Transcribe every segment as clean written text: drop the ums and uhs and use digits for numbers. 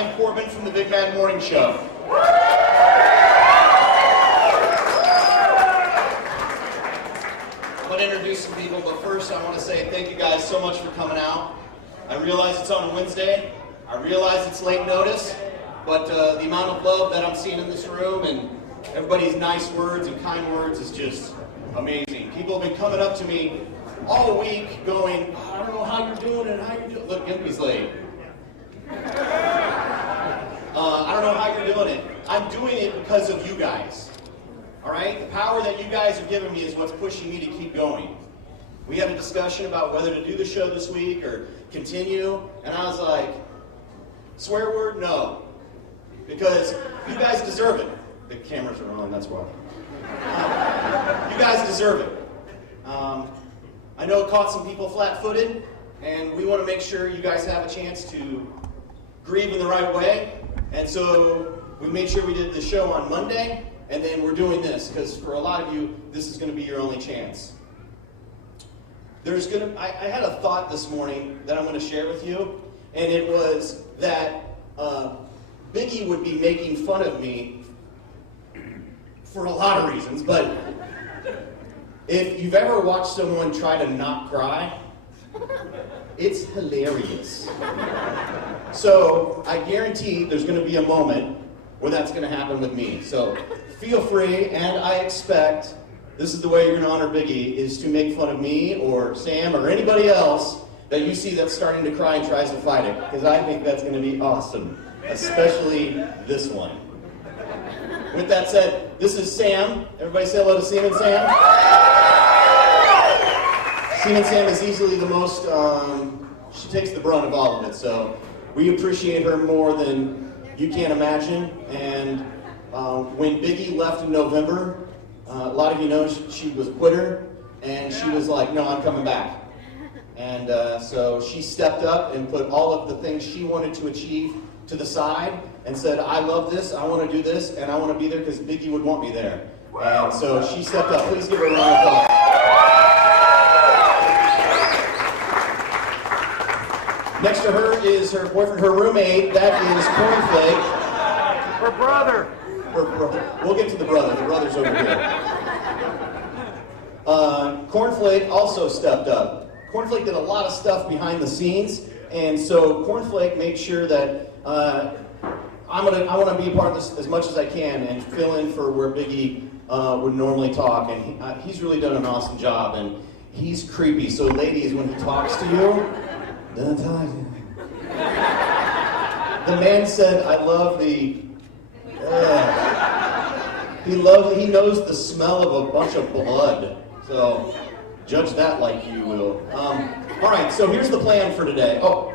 Ryan Corbin from the Big Man Morning Show. I'm going to introduce some people, but first I want to say thank you guys so much for coming out. I realize it's on a Wednesday. I realize it's late notice, but the amount of love that I'm seeing in this room and everybody's nice words and kind words is just amazing. People have been coming up to me all week going, oh, I don't know how you're doing and how you're doing. Look, Gimpy's late. I don't know how you're doing it. I'm doing it because of you guys. All right? The power that you guys are giving me is what's pushing me to keep going. We had a discussion about whether to do the show this week or continue, and I was like, swear word? No. Because you guys deserve it. The cameras are on, that's why. You guys deserve it. I know it caught some people flat-footed, and we want to make sure you guys have a chance to grieve in the right way. And so we made sure we did the show on Monday, and then we're doing this, because for a lot of you, this is going to be your only chance. I had a thought this morning that I'm going to share with you, and it was that Biggie would be making fun of me for a lot of reasons, but if you've ever watched someone try to not cry, it's hilarious. So I guarantee there's going to be a moment where that's going to happen with me. So feel free, and I expect this is the way you're going to honor Biggie, is to make fun of me or Sam or anybody else that you see that's starting to cry and tries to fight it, because I think that's going to be awesome, especially this one. With that said, this is Sam. Everybody say hello to Sam and Sam. Sam and Sam is easily the most, she takes the brunt of all of it, so we appreciate her more than you can imagine. And when Biggie left in November, a lot of you know she was a quitter, and she was like, no, I'm coming back. And so she stepped up and put all of the things she wanted to achieve to the side and said, I love this, I want to do this, and I want to be there because Biggie would want me there. And so she stepped up. Please give her a round of applause. Next to her is her boyfriend, her roommate, that is Cornflake. Her brother. Her brother. We'll get to the brother. The brother's over here. Cornflake also stepped up. Cornflake did a lot of stuff behind the scenes, and so Cornflake made sure that I want to be a part of this as much as I can and fill in for where Biggie would normally talk, and he's really done an awesome job, and he's creepy. So ladies, when he talks to you, don't talk to him. The man said, I love the... he knows the smell of a bunch of blood. So judge that like you will. All right, so here's the plan for today. Oh.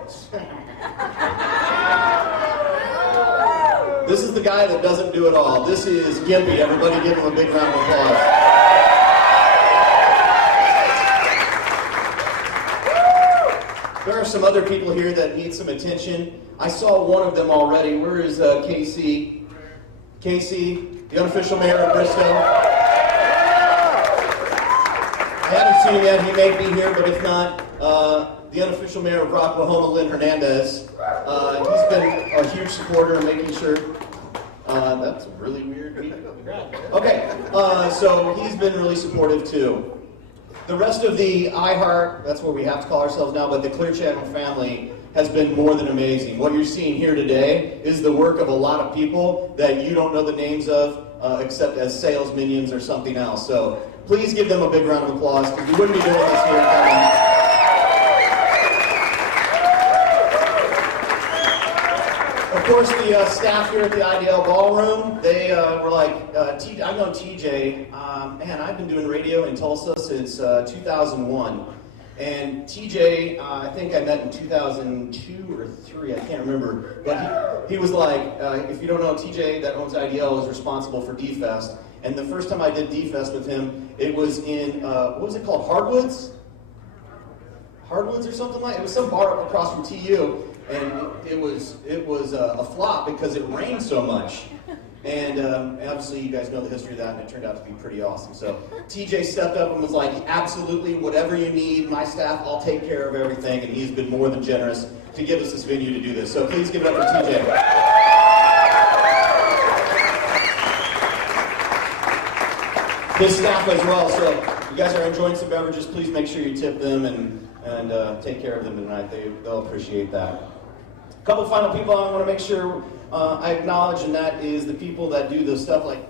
This is the guy that doesn't do it all. This is Gimpy. Everybody give him a big round of applause. There are some other people here that need some attention. I saw one of them already. Where is Casey? Casey, the unofficial mayor of Bristol. I haven't seen him yet. He may be here, but if not, the unofficial mayor of Rocklahoma, Lynn Hernandez. He's been a huge supporter, making sure. That's really weird. Okay, so he's been really supportive too. The rest of the iHeart, that's what we have to call ourselves now, but the Clear Channel family has been more than amazing. What you're seeing here today is the work of a lot of people that you don't know the names of, except as sales minions or something else. So please give them a big round of applause, because we wouldn't be doing this here without them. Of course, the staff here at the IDL Ballroom, they were like, I know TJ, man, I've been doing radio in Tulsa since 2001. And TJ, I think I met in 2002 or 3, I can't remember. But he was like, if you don't know, TJ that owns IDL is responsible for D-Fest. And the first time I did D-Fest with him, it was in, what was it called, Hardwoods? Hardwoods or something like that? It was some bar up across from TU. And it was a flop because it rained so much. And obviously you guys know the history of that, and it turned out to be pretty awesome. So TJ stepped up and was like, absolutely, whatever you need, my staff, I'll take care of everything, and he's been more than generous to give us this venue to do this. So please give it up for TJ. His staff as well, so you guys are enjoying some beverages, please make sure you tip them and take care of them tonight. They'll appreciate that. A couple final people I want to make sure I acknowledge, and that is the people that do the stuff like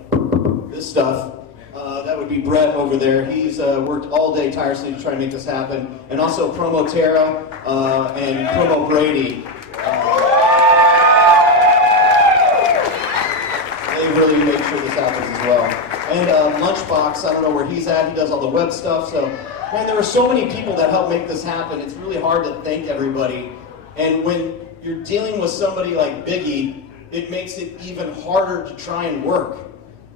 this stuff. That would be Brett over there. He's worked all day tirelessly to try to make this happen. And also Promo Tara and Promo Brady. They really make sure this happens as well. And Lunchbox, I don't know where he's at. He does all the web stuff. So, man, there were so many people that helped make this happen. It's really hard to thank everybody. And when you're dealing with somebody like Biggie, it makes it even harder to try and work.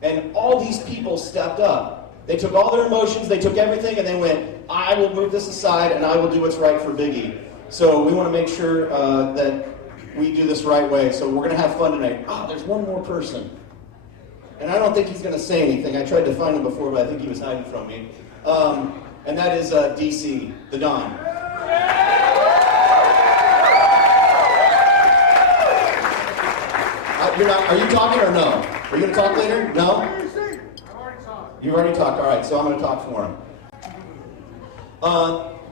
And all these people stepped up. They took all their emotions, they took everything, and they went, I will move this aside and I will do what's right for Biggie. So we want to make sure that we do this right way. So we're going to have fun tonight. There's one more person. And I don't think he's going to say anything. I tried to find him before, but I think he was hiding from me. And that is DC, the Don. Are you talking or no? Are you going to talk later? No? I've already talked. You've already talked? All right, so I'm going to talk for him.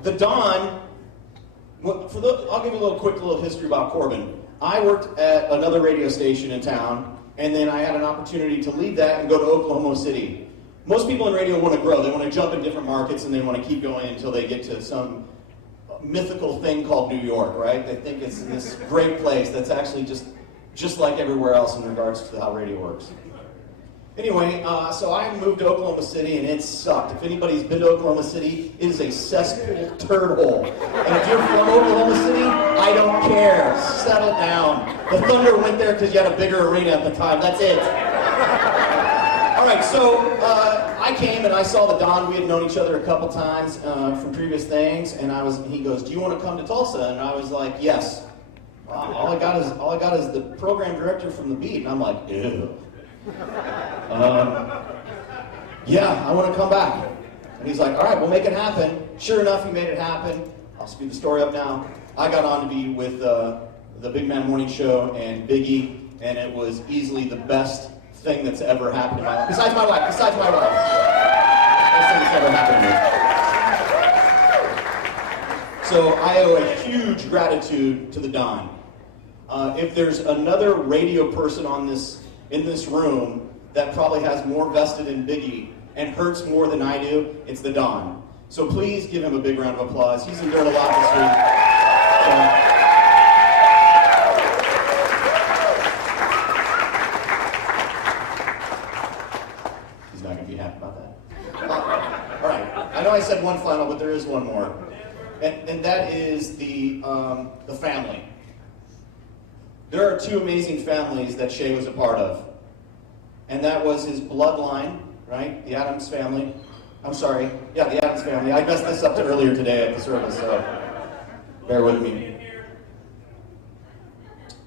The Don, I'll give you a quick little history about Corbin. I worked at another radio station in town, and then I had an opportunity to leave that and go to Oklahoma City. Most people in radio want to grow. They want to jump in different markets, and they want to keep going until they get to some mythical thing called New York, right? They think it's this great place that's actually just like everywhere else in regards to how radio works. Anyway, so I moved to Oklahoma City, and it sucked. If anybody's been to Oklahoma City, it is a cesspool turd hole. And if you're from Oklahoma City, I don't care. Settle down. The Thunder went there because you had a bigger arena at the time. That's it. All right, so I came and I saw the Don. We had known each other a couple times from previous things, and he goes, "Do you want to come to Tulsa?" And I was like, "Yes." All I got is the program director from the beat, and I'm like, ew. Yeah, I want to come back. And he's like, all right, we'll make it happen. Sure enough, he made it happen. I'll speed the story up now. I got on to be with the Big Man Morning Show and Biggie, and it was easily the best thing that's ever happened in my life. Besides my wife. Best thing that's ever happened to me. So I owe a huge gratitude to the Don. If there's another radio person in this room that probably has more vested in Biggie and hurts more than I do, it's the Don. So please give him a big round of applause. He's endured a lot this week. He's not going to be happy about that. All right. I know I said one final, but there is one more. And that is the family. There are two amazing families that Shay was a part of. And that was his bloodline, right? The Adams family. I'm sorry. Yeah, the Adams family. I messed this up earlier today at the service, so bear with me.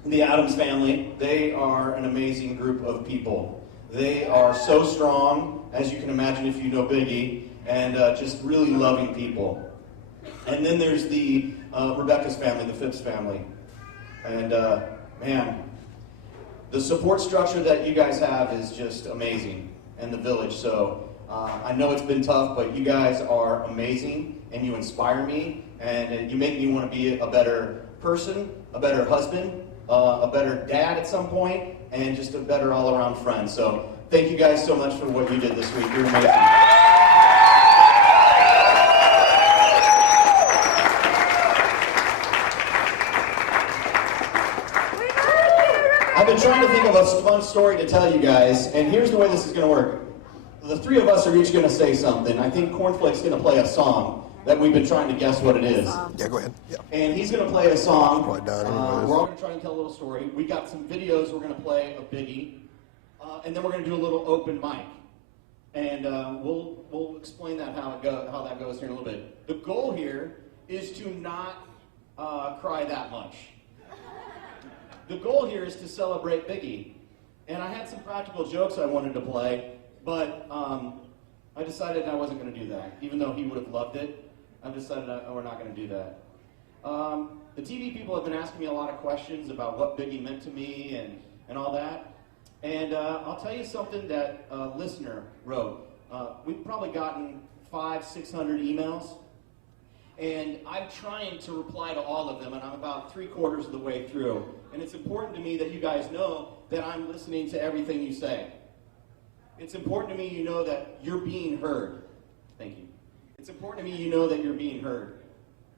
The Adams family, they are an amazing group of people. They are so strong, as you can imagine if you know Biggie, and just really loving people. And then there's the Rebecca's family, the Phipps family. And man, the support structure that you guys have is just amazing, and the village. So I know it's been tough, but you guys are amazing, and you inspire me, and you make me want to be a better person, a better husband, a better dad at some point, and just a better all-around friend. So thank you guys so much for what you did this week. You're amazing. I've been trying to think of a fun story to tell you guys, and here's the way this is going to work. The three of us are each going to say something. I think Cornflake's going to play a song that we've been trying to guess what it is. Yeah, go ahead. Yeah. And he's going to play a song. We're all going to try and tell a little story. We got some videos we're going to play of Biggie, and then we're going to do a little open mic. And we'll explain that how that goes here in a little bit. The goal here is to not cry that much. The goal here is to celebrate Biggie. And I had some practical jokes I wanted to play, but I decided I wasn't going to do that. Even though he would have loved it, I decided we're not going to do that. The TV people have been asking me a lot of questions about what Biggie meant to me and all that. And I'll tell you something that a listener wrote. We've probably gotten 500-600 emails. And I'm trying to reply to all of them, and I'm about 3/4 of the way through. And it's important to me that you guys know that I'm listening to everything you say. It's important to me you know that you're being heard. Thank you. It's important to me you know that you're being heard.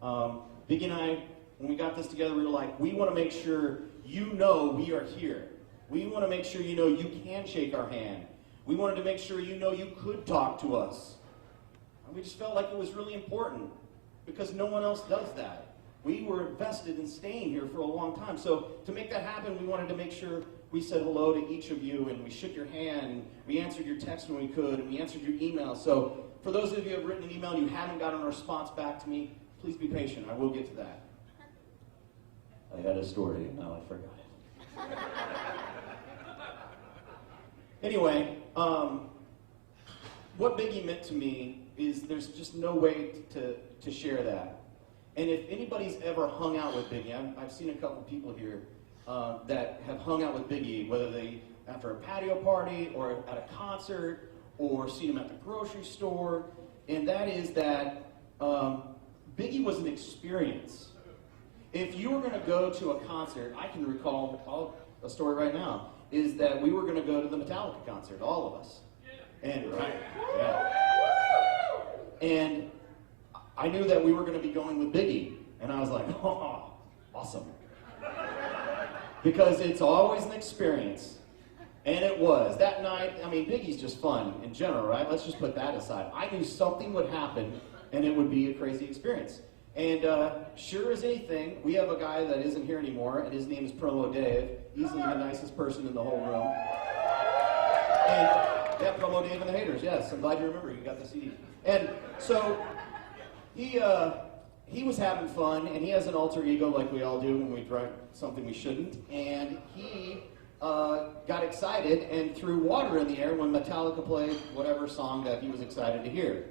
Biggie and I, when we got this together, we were like, we want to make sure you know we are here. We want to make sure you know you can shake our hand. We wanted to make sure you know you could talk to us. And we just felt like it was really important because no one else does that. We were invested in staying here for a long time. So to make that happen, we wanted to make sure we said hello to each of you, and we shook your hand, and we answered your text when we could, and we answered your email. So for those of you who have written an email and you haven't gotten a response back to me, please be patient. I will get to that. I had a story, and now I forgot it. Anyway, what Biggie meant to me is there's just no way to share that. And if anybody's ever hung out with Biggie, I've seen a couple people here that have hung out with Biggie, whether they after a patio party or at a concert or seen him at the grocery store, and that is that Biggie was an experience. If you were going to go to a concert, I can recall a story right now, is that we were going to go to the Metallica concert, all of us. And right, yeah. And I knew that we were going to be going with Biggie, and I was like, oh, awesome. Because it's always an experience. And it was. That night, I mean, Biggie's just fun in general, right? Let's just put that aside. I knew something would happen, and it would be a crazy experience. And sure as anything, we have a guy that isn't here anymore, and his name is Promo Dave. Easily the nicest person in the whole room. And, yeah, Promo Dave and the Haters, yes. I'm glad you remember. You got the CD. And so he was having fun, and he has an alter ego like we all do when we try something we shouldn't. And he got excited and threw water in the air when Metallica played whatever song that he was excited to hear.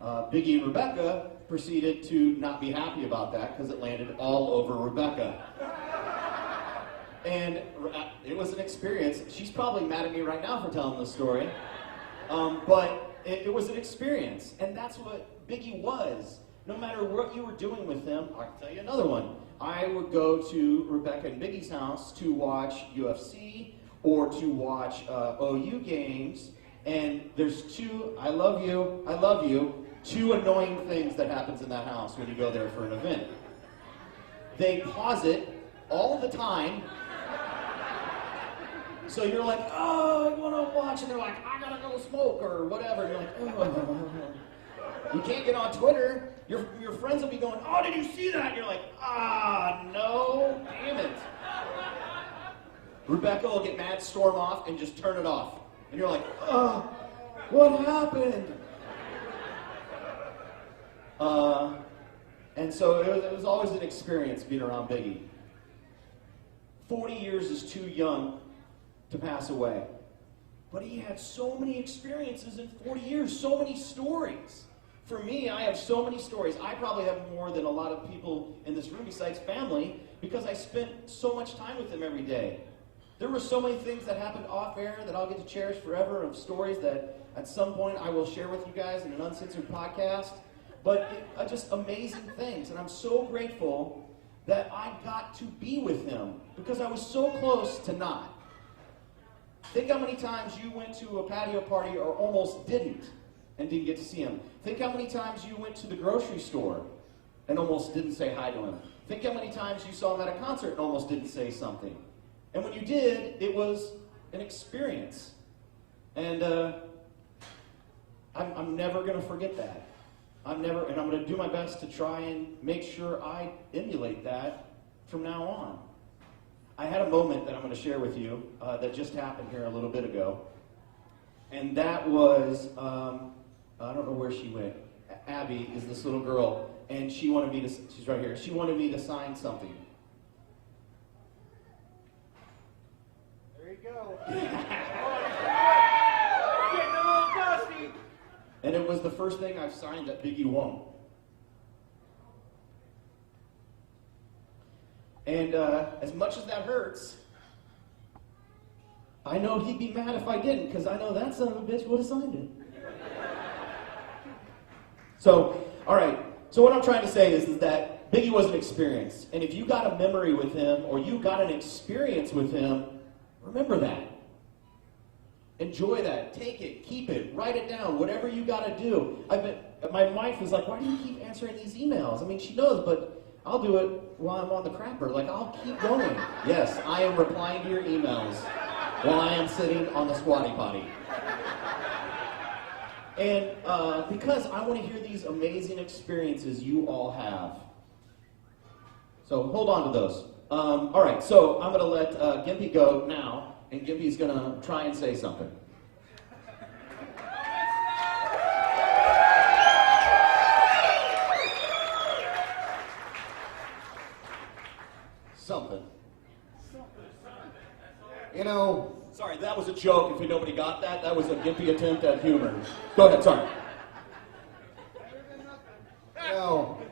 Biggie and Rebecca proceeded to not be happy about that because it landed all over Rebecca. And it was an experience. She's probably mad at me right now for telling this story. But it was an experience. And that's what Biggie was. No matter what you were doing with him, I can tell you another one. I would go to Rebecca and Biggie's house to watch UFC or to watch OU games. And there's two annoying things that happens in that house when you go there for an event. They pause it all the time. So you're like, oh, I want to watch, and they're like, I gotta go smoke or whatever. And you're like, oh. You can't get on Twitter. Your friends will be going, oh, did you see that? And you're like, no, damn it. Rebecca will get mad, storm off, and just turn it off. And you're like, oh, what happened? And so it was always an experience being around Biggie. 40 years is too young to pass away. But he had so many experiences in 40 years, so many stories. For me, I have so many stories. I probably have more than a lot of people in this room besides family because I spent so much time with him every day. There were so many things that happened off air that I'll get to cherish forever, of stories that at some point I will share with you guys in an uncensored podcast. But just amazing things. And I'm so grateful that I got to be with him because I was so close to not. Think how many times you went to a patio party or almost didn't and didn't get to see him. Think how many times you went to the grocery store and almost didn't say hi to him. Think how many times you saw him at a concert and almost didn't say something. And when you did, it was an experience. And I'm never going to forget that. I'm going to do my best to try and make sure I emulate that from now on. I had a moment that I'm going to share with you that just happened here a little bit ago. And that was, I don't know where she went. Abby is this little girl, and she wanted me to, she's right here, she wanted me to sign something. There There you go. Getting a little dusty. And it was the first thing I've signed that Biggie won't. And as much as that hurts, I know he'd be mad if I didn't, because I know that son of a bitch would have signed it. So, all right. So what I'm trying to say is that Biggie was an experience. And if you got a memory with him, or you got an experience with him, remember that. Enjoy that. Take it. Keep it. Write it down. Whatever you got to do. My wife was like, why do you keep answering these emails? I mean, she knows, but I'll do it while I'm on the crapper. Like, I'll keep going. Yes, I am replying to your emails while I am sitting on the squatty potty. And because I want to hear these amazing experiences you all have. So hold on to those. All right, so I'm going to let Gimpy go now. And Gimpy's going to try and say something. Something. You know... Sorry, that was a joke. If nobody got that, that was a Gimpy attempt at humor. Go ahead, sorry. You know, Did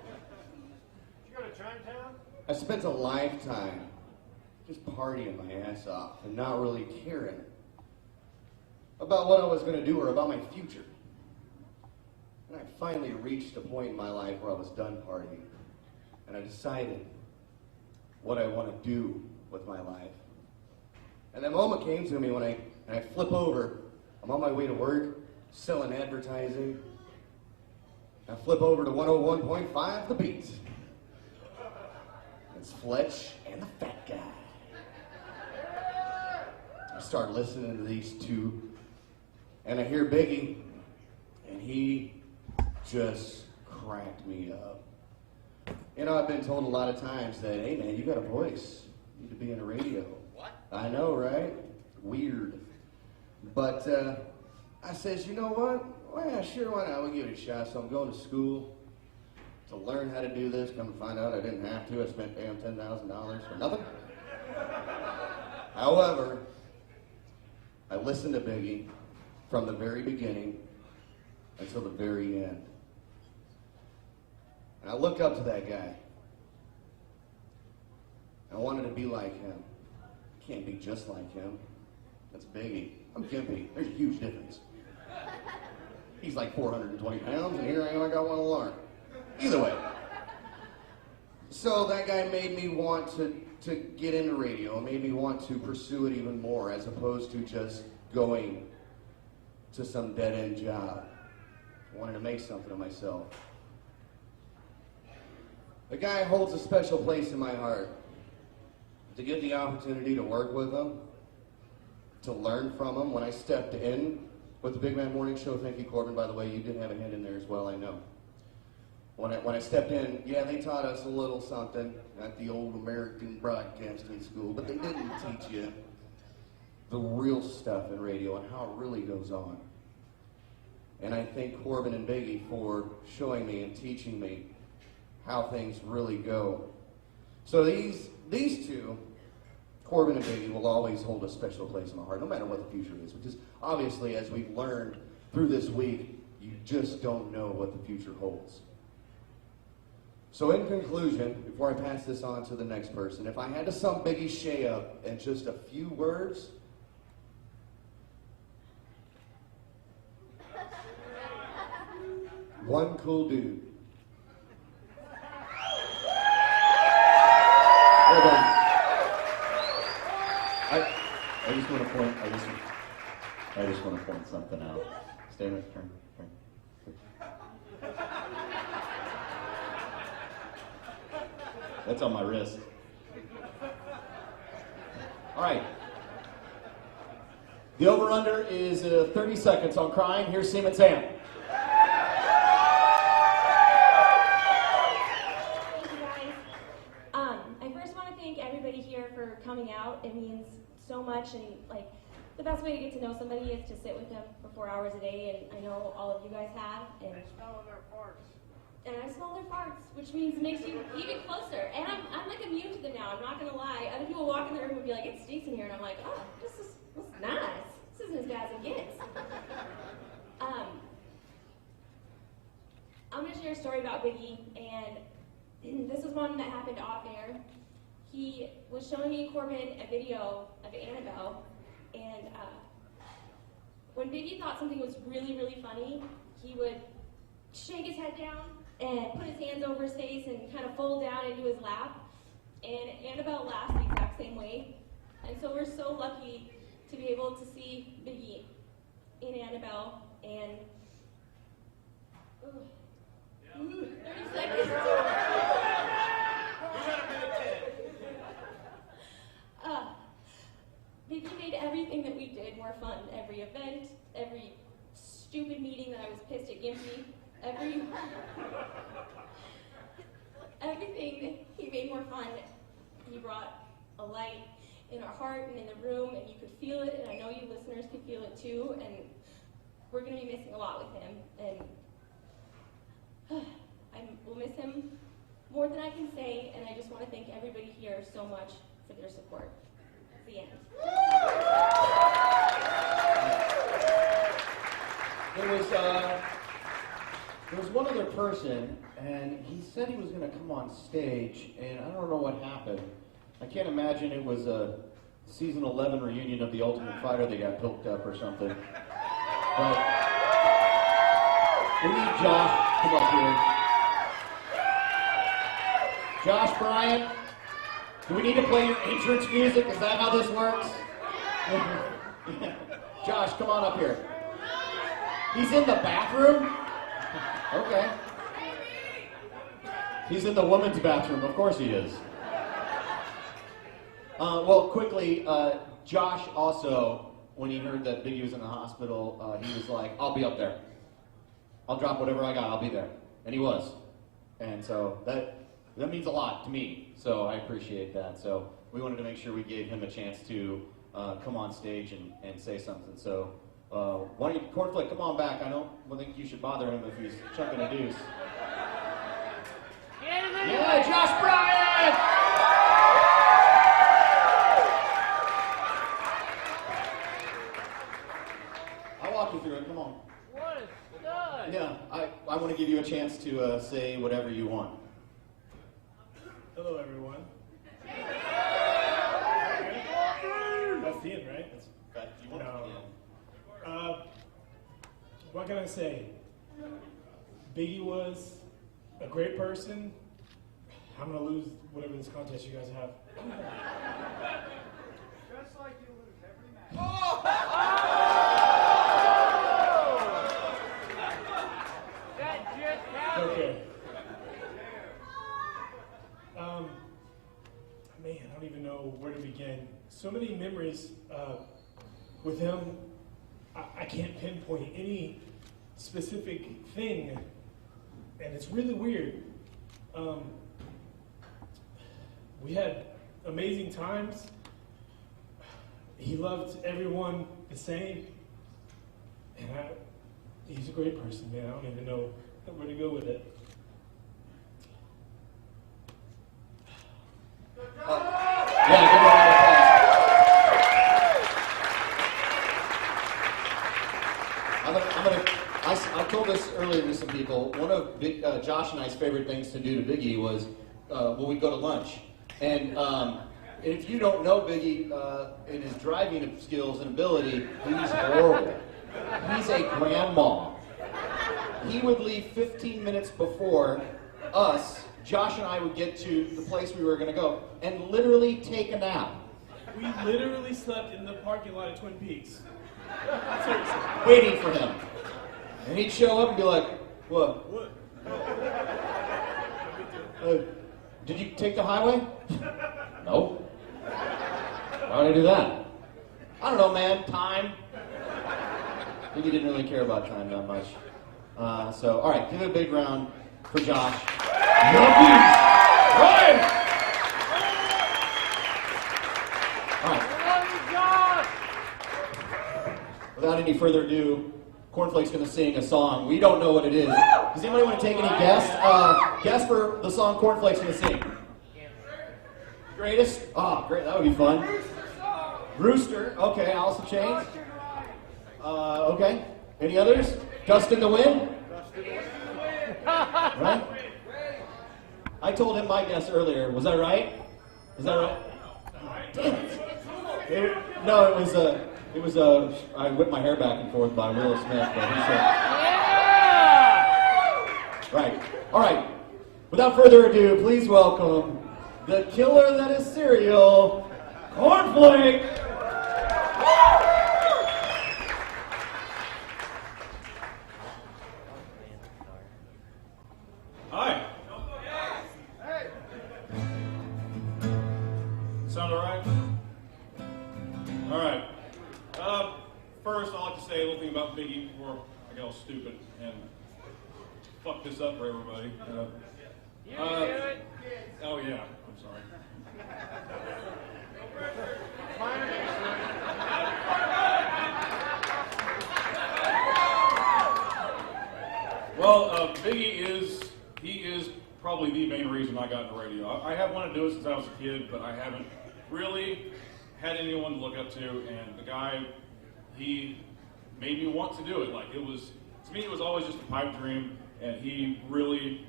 you go to Chinatown? I spent a lifetime just partying my ass off and not really caring about what I was going to do or about my future. And I finally reached a point in my life where I was done partying, and I decided what I want to do with my life. And that moment came to me when I flip over. I'm on my way to work, selling advertising. I flip over to 101.5, The Beat. It's Fletch and the Fat Guy. I start listening to these two, and I hear Biggie, and he just cracked me up. You know, I've been told a lot of times that, hey man, you got a voice. You need to be in the radio. What? I know, right? Weird. But I says, you know what? Well, yeah, sure, why not? We'll give it a shot. So I'm going to school to learn how to do this. Come to find out I didn't have to. I spent damn $10,000 for nothing. However, I listened to Biggie from the very beginning until the very end. And I look up to that guy. I wanted to be like him. Can't be just like him. That's Biggie. I'm Gimpy. There's a huge difference. He's like 420 pounds, and here I am, I got one alarm. Either way. So that guy made me want to get into radio, made me want to pursue it even more, as opposed to just going to some dead-end job. I wanted to make something of myself. The guy holds a special place in my heart. To get the opportunity to work with him, to learn from him. When I stepped in with the Big Man Morning Show, thank you, Corbin, by the way, you did have a hand in there as well, I know. When I stepped in, yeah, they taught us a little something at the old American broadcasting school, but they didn't teach you the real stuff in radio and how it really goes on. And I thank Corbin and Biggie for showing me and teaching me how things really go. So these two, Corbin and Biggie, will always hold a special place in my heart, no matter what the future is, because obviously, as we've learned through this week, you just don't know what the future holds. So in conclusion, before I pass this on to the next person, if I had to sum Biggie Shay up in just a few words, one cool dude. Hold on. I just want to point something out. Stand up, turn. That's on my wrist. All right. The over-under is 30 seconds on crying. Here's Seaman Sam. Thank you guys. I first want to thank everybody here for coming out. It means so much, and like the best way to get to know somebody is to sit with them for 4 hours a day, and I know all of you guys have. And I smell their farts. And I smell their farts, which means it makes you even closer. And I'm like immune to them now. I'm not gonna lie. Other people walk walk in the room and be like, it stinks in here, and I'm like, oh, this is nice. This isn't as bad as it gets. I'm going to share a story about Biggie, and this is one that happened off air. He was showing me and Corbin a video of Annabelle, and when Biggie thought something was really, really funny, he would shake his head down and put his hands over his face and kind of fold down into his lap. And Annabelle laughed the exact same way. And so we're so lucky to be able to see Biggie in Annabelle. And 30 seconds. Biggie made everything that we did more fun. Every event, every stupid meeting that I was pissed at Gimpy, everything he made more fun. He brought a light in our heart and in the room, and you could feel it, and I know you listeners could feel it too, and we're going to be missing a lot with him, and we'll miss him more than I can say, and I just want to thank everybody here so much for their support. The end. There was one other person, and he said he was going to come on stage, and I don't know what happened. I can't imagine it was a season 11 reunion of The Ultimate Fighter. They got hooked up or something. But we need Josh to come up here. Josh, Bryant, do we need to play your entrance music? Is that how this works? Josh, come on up here. He's in the bathroom? Okay. He's in the women's bathroom. Of course he is. Well, quickly, Josh also, when he heard that Biggie was in the hospital, he was like, I'll be up there. I'll drop whatever I got. I'll be there. And he was. And so that means a lot to me. So I appreciate that. So we wanted to make sure we gave him a chance to come on stage and say something. So why don't you, Cornflake, come on back. I don't think you should bother him if he's chucking a deuce. Yeah, Josh Bryant! I'll walk you through it. Come on. What a stud! Yeah, I want to give you a chance to say whatever you want. Hello, everyone. That's the end, right? You want What can I say? Biggie was a great person. I'm going to lose whatever this contest you guys have. Just like you lose every match. That just happened. Okay. Man, I don't even know where to begin. So many memories with him. I can't pinpoint any specific thing, and it's really weird. We had amazing times. He loved everyone the same, and he's a great person, man. I don't even know where to go with it. I told this earlier to some people. One of Josh and I's favorite things to do to Biggie was when we go to lunch. And if you don't know Biggie in his driving skills and ability, he's horrible. He's a grandma. He would leave 15 minutes before us. Josh and I would get to the place we were going to go and literally take a nap. We literally slept in the parking lot of Twin Peaks. Seriously. Waiting for him. And he'd show up and be like, what? Did you take the highway? No. Why would I do that? I don't know, man. Time. I think he didn't really care about time that much. So, all right, give it a big round for Josh. Yuppies! Right! All right. Without any further ado, Cornflake's going to sing a song. We don't know what it is. Does anybody want to take any guess? Guess for the song Cornflake's going to sing. Greatest? Oh, great. That would be fun. Rooster. Okay, Alice in Chains. Okay. Any others? Dust in the Wind? Right? I told him my guess earlier. Was that right? Was that right? Damn it. No, it was I whipped my hair back and forth by Will Smith, but he said. Right. All right. Without further ado, please welcome the killer that is cereal, Cornflake. Hi. Sound all right? All right. First, I'd like to say a little thing about Biggie before I get all stupid and fuck this up for everybody. You do it. Oh yeah, I'm sorry. Well, Biggie is probably the main reason I got into radio. I have wanted to do it since I was a kid, but I haven't really had anyone to look up to, and the guy, he made me want to do it. Like, it was, to me, it was always just a pipe dream, and he really,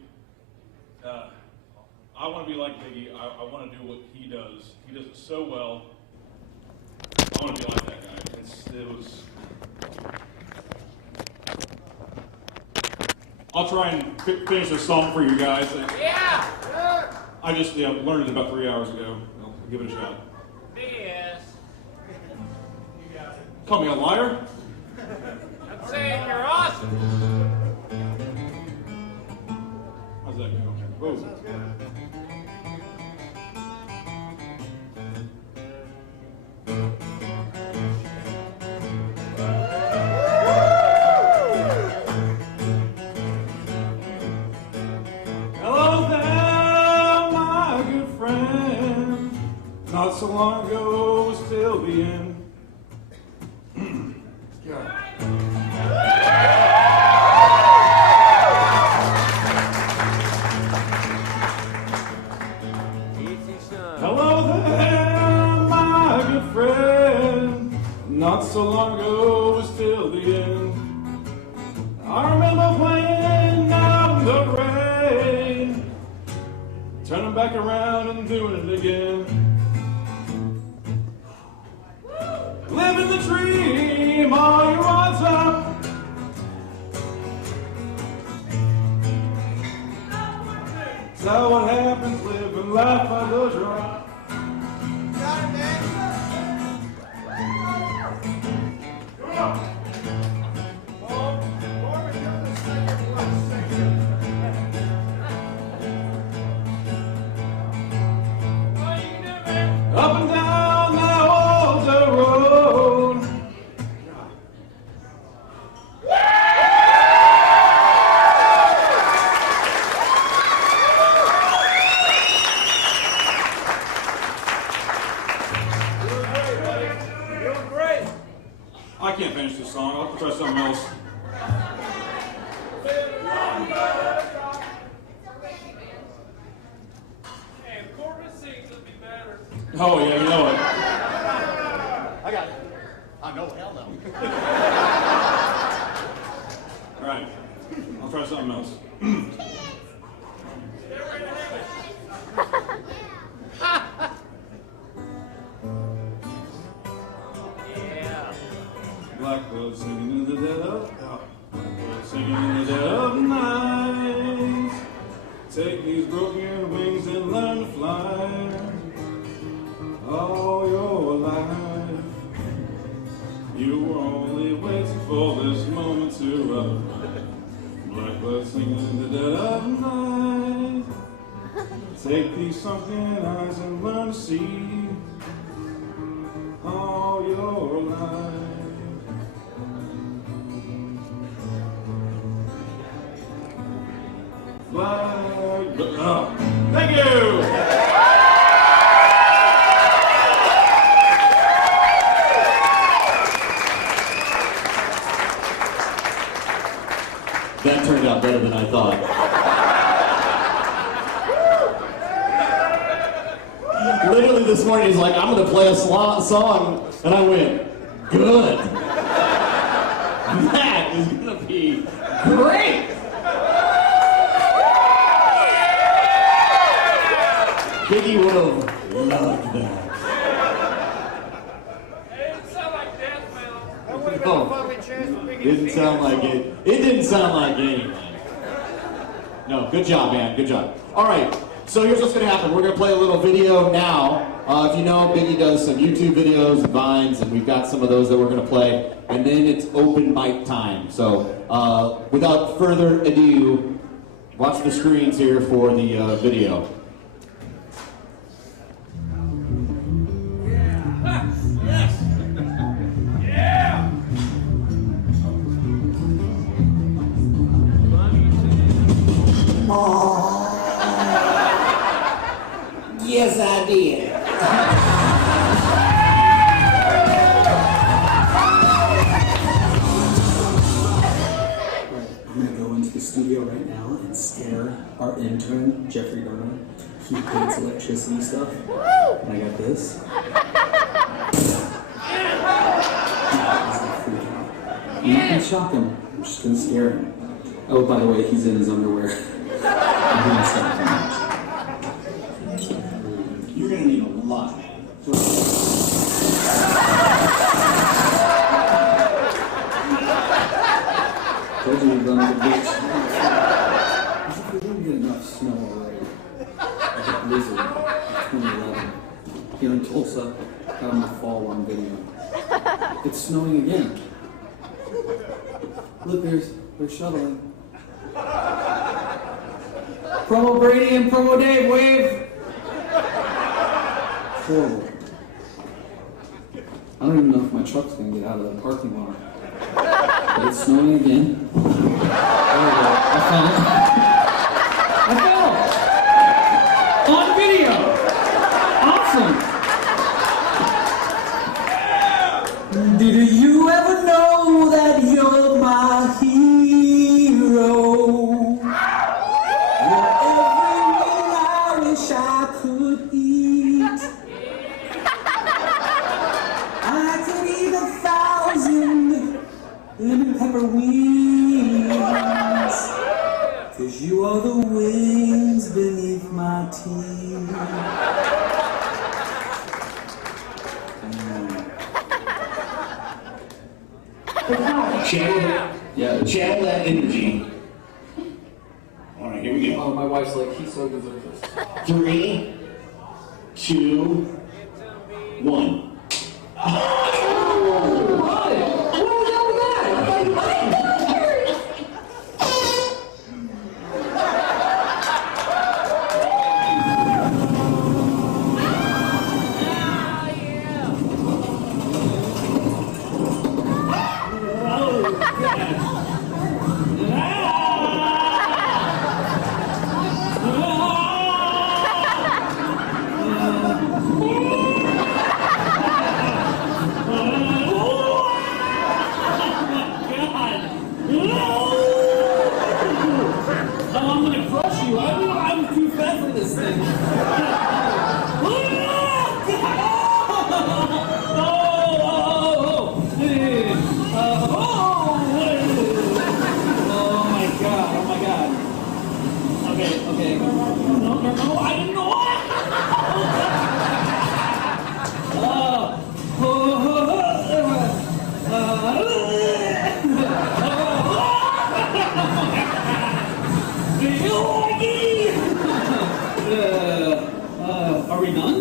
I want to be like Biggie. I want to do what he does. He does it so well. I want to be like that guy. It was. I'll try and finish this song for you guys. Yeah. I just learned it about 3 hours ago. I'll give it a shot. BS. Call me a liar? I'm saying you're awesome. How's that go? Whoa. Hello there, my good friend. Not so long ago, was still the end. Hello there, my good friend. Not so long ago was till the end. I remember playing out in the rain, turning back around and doing it again. Living the dream, all your odds up. So what happens living life by the drop? Up and down that old road. I can't finish this song. I'll have to try something else. Hey, if Corbin sings, it'll be better. Oh yeah, you know it. I got it. I know, hell no. All right, I'll try something else. Yeah. Blackbird singing in the dead of blackbird singing in the dead of night. Take these broken wings and learn to fly. All your life, you were only waiting for this moment to arrive. Blackbird singing in the dead of night. Take these sunken eyes and learn to see. All your life. Thank you! That turned out better than I thought. Literally this morning, he's like, I'm going to play a song. And I went, good. That is going to be great. Biggie would have loved that. It didn't sound like death metal. That would have been a funny chance for Biggie. Didn't sound like it. It didn't sound like anything. No, good job, man. Good job. All right. So here's what's going to happen. We're going to play a little video now. If you know, Biggie does some YouTube videos and Vines, and we've got some of those that we're going to play. And then it's open mic time. So without further ado, watch the screens here for the video. Yes, I did. I'm gonna go into the studio right now and scare our intern, Jeffrey Garner. He hates electricity stuff. And I got this. I'm not gonna shock him. I'm just gonna scare him. Oh, by the way, he's in his underwear. I'm gonna stop him. You're gonna need a lot, man. Told you you'd run to the beach. We didn't get enough snow already. I got blizzard in 2011. Here in Tulsa, got on the fall on video. It's snowing again. Look, they're shoveling. Promo Brady and Promo Dave, wave! Horrible. I don't even know if my truck's gonna get out of the parking lot. But it's snowing again. There we go. I found it. I fell! On video! Awesome! Did you ever know that you're my hero? You're everything I wish I could eat. I could eat 1,000 pepper wings, 'cause you are the wings beneath my teeth. Channel that energy. All right, here we go. Oh, my wife's like, he so deserves this. 3, 2, 1. Are we done?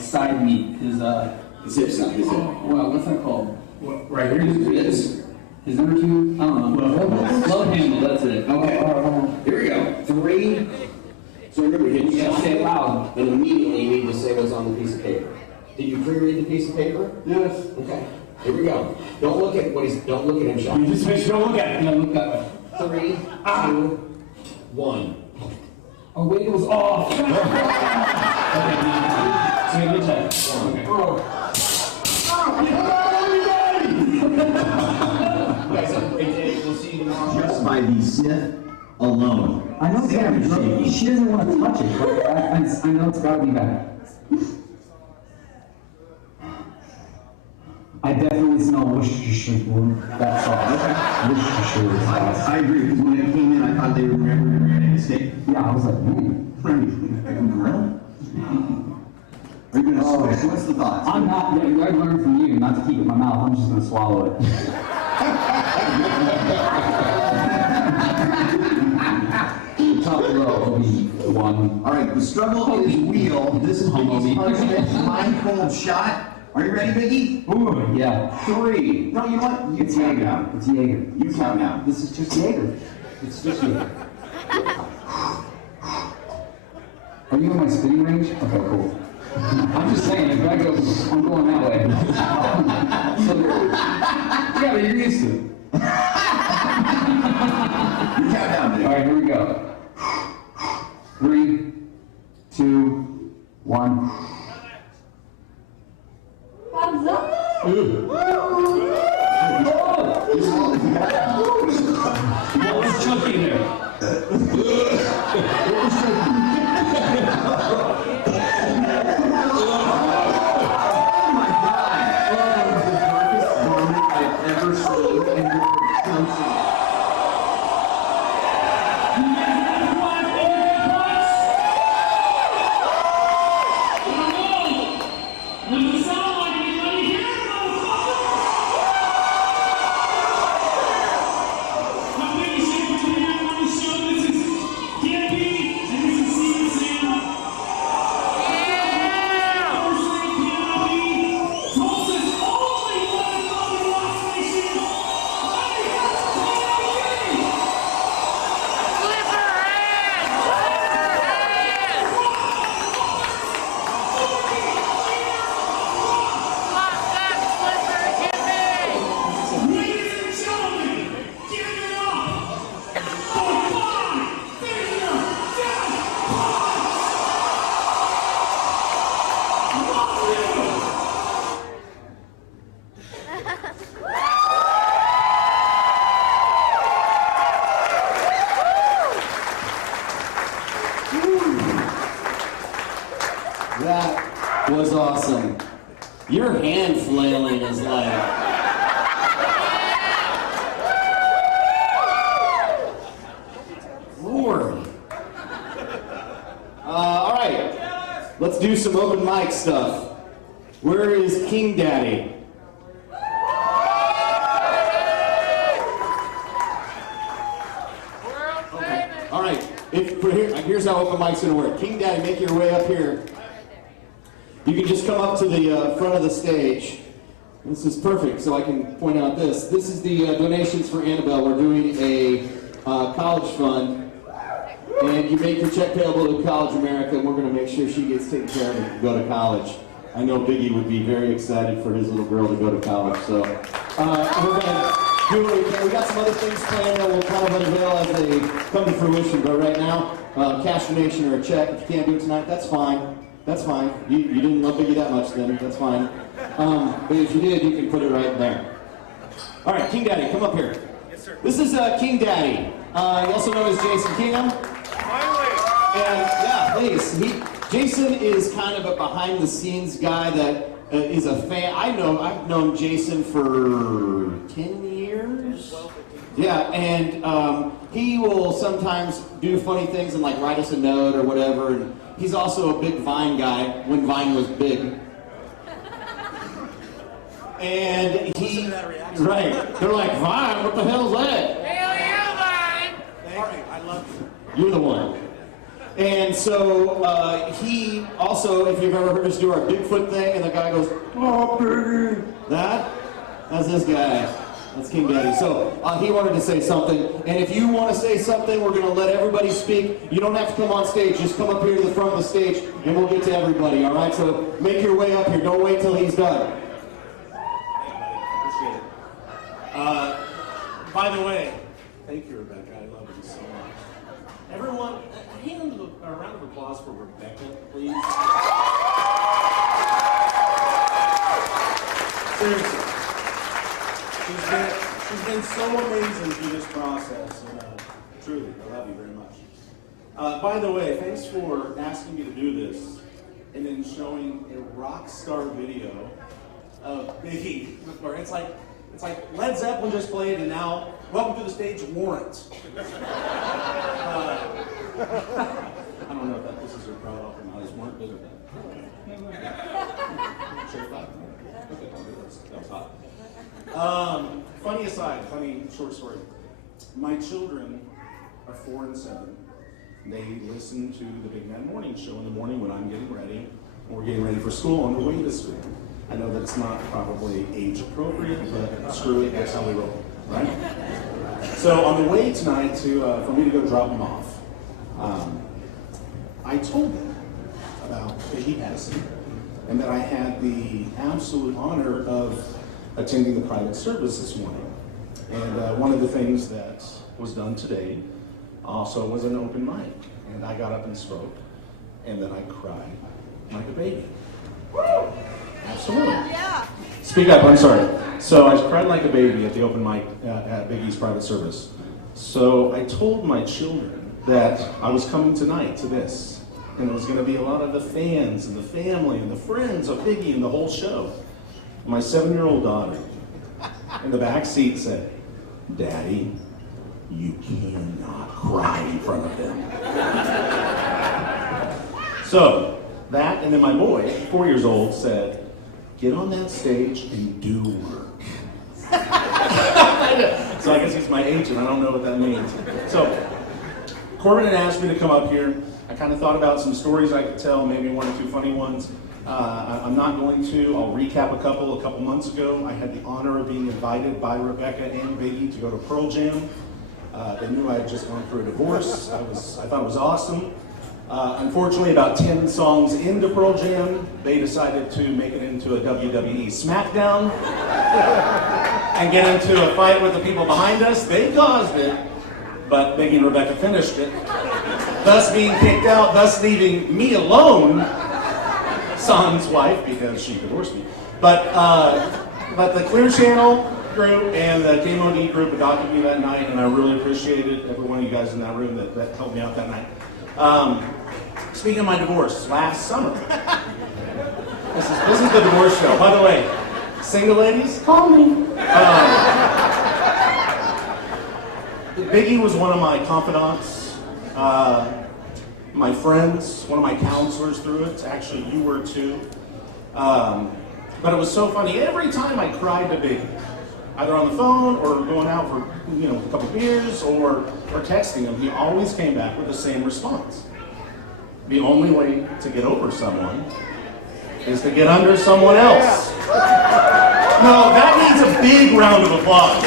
Side meat, his Zip side, his zip. well, what's that called? Right here, it is. His number 2? I don't know. Love Did you pre-read the piece of paper? Yes. Okay. Here we go. Don't look at what he's. Don't look at him, Sean. You just make sure, don't look at it. Yeah, look that way. 3, 2, 1. Oh, wait, it was off. Okay, so we check. Okay. Guys, we'll see you tomorrow. Just by the sniff alone. I know it's gotta be shaky. She doesn't want to touch it, but I know it's gotta be bad. I definitely smell Worcestershire. That's all. Worcestershire. I agree, because when it came in, I thought they were ready to steak. Yeah, I was like, Ready to grill? Are you going to switch? What's the thoughts? I'm not. Yeah, I learned from you not to keep it in my mouth. I'm just gonna swallow it. The top row will be 1. All right, the struggle is real. This is Biggie's punishment. Mind cold shot. Are you ready, Biggie? Ooh, yeah. 3. No, you know what? You It's count Jaeger. down. It's Jaeger. You count down. This is just Jaeger. It's just Jaeger. Are you in my spitting range? Okay, cool. I'm just saying, if I go, I'm going that way. So, yeah, but you're used to it. You count down, Biggie. All right, here we go. 3, 2, 1. Thumbs up. What was chunky there? That was awesome. Your hand flailing is like... Lord. All right. Let's do some open mic stuff. Where is King Daddy? Okay. All right. Here's how open mic's gonna work. King Daddy, make your way up here. You can just come up to the front of the stage. This is perfect, so I can point out this. This is the donations for Annabelle. We're doing a college fund, and you make your check payable to College America, and we're going to make sure she gets taken care of and can go to college. I know Biggie would be very excited for his little girl to go to college, so we're going to do what we can. We got some other things planned that we'll kind of unveil as they come to fruition, but right now, cash donation or a check. If you can't do it tonight, that's fine. That's fine. You didn't love Biggie that much then. That's fine. But if you did, you can put it right there. All right, King Daddy, come up here. Yes, sir. This is King Daddy. Also known as Jason Kingham. Finally. And yeah, please. Jason is kind of a behind-the-scenes guy that is a fan. I've known Jason for 10 years. Yeah, and he will sometimes do funny things and like write us a note or whatever. And he's also a big Vine guy when Vine was big. And he, right, they're like, Vine, what the hell's that? Hell yeah, Vine. Thank you, I love you. You're the one. And so he also, if you've ever heard us do our Bigfoot thing, and the guy goes, oh, Biggie. That's this guy. That's King Daddy. So he wanted to say something, and if you want to say something, we're going to let everybody speak. You don't have to come on stage. Just come up here to the front of the stage, and we'll get to everybody, all right? So make your way up here. Don't wait till he's done. Appreciate it. By the way, thank you, Rebecca. I love you so much. Everyone, a round of applause for Rebecca, please. Seriously. She's been so amazing through this process, and truly, I love you very much. By the way, thanks for asking me to do this, and then showing a rock star video of Biggie. Where it's like Led Zeppelin just played, and now welcome to the stage, Warrant. I don't know if that this is your proud offer. Now, is Warrant bigger than that? Sure, okay, that was hot. Funny aside, funny short story. My children are 4 and 7. They listen to the Big Man Morning Show in the morning when I'm getting ready. We're getting ready for school on the way to school. I know that it's not probably age appropriate, but screw it, that's how we roll, right? So on the way tonight for me to go drop them off, I told them about Biggie passing, and that I had the absolute honor of attending the private service this morning. And one of the things that was done today also was an open mic. And I got up and spoke, and then I cried like a baby. Absolutely. Yeah. Speak up, I'm sorry. So I cried like a baby at the open mic at Biggie's private service. So I told my children that I was coming tonight to this, and it was going to be a lot of the fans and the family and the friends of Biggie and the whole show. My 7-year-old daughter in the back seat said, "Daddy, you cannot cry in front of them." So that, and then my boy, 4 years old, said, "Get on that stage and do work." So I guess he's my agent. I don't know what that means. So Corbin had asked me to come up here. I kind of thought about some stories I could tell, maybe 1 or 2 funny ones. I'm not going to. I'll recap a couple. A couple months ago, I had the honor of being invited by Rebecca and Biggie to go to Pearl Jam. They knew I had just gone through a divorce. I thought it was awesome. Unfortunately, about 10 songs into Pearl Jam, they decided to make it into a WWE SmackDown and get into a fight with the people behind us. They caused it, but Biggie and Rebecca finished it, thus being kicked out, thus leaving me alone, Son's wife, because she divorced me. But the Clear Channel group and the KMOD group adopted me that night, and I really appreciated every one of you guys in that room that helped me out that night. Speaking of my divorce, last summer, this is the divorce show. By the way, single ladies, call me. Biggie was one of my confidants, my friends, one of my counselors through it. Actually, you were too. But it was so funny. Every time I cried to Biggie, either on the phone or going out for a couple beers or texting him, he always came back with the same response. The only way to get over someone is to get under someone else. No, that needs a big round of applause.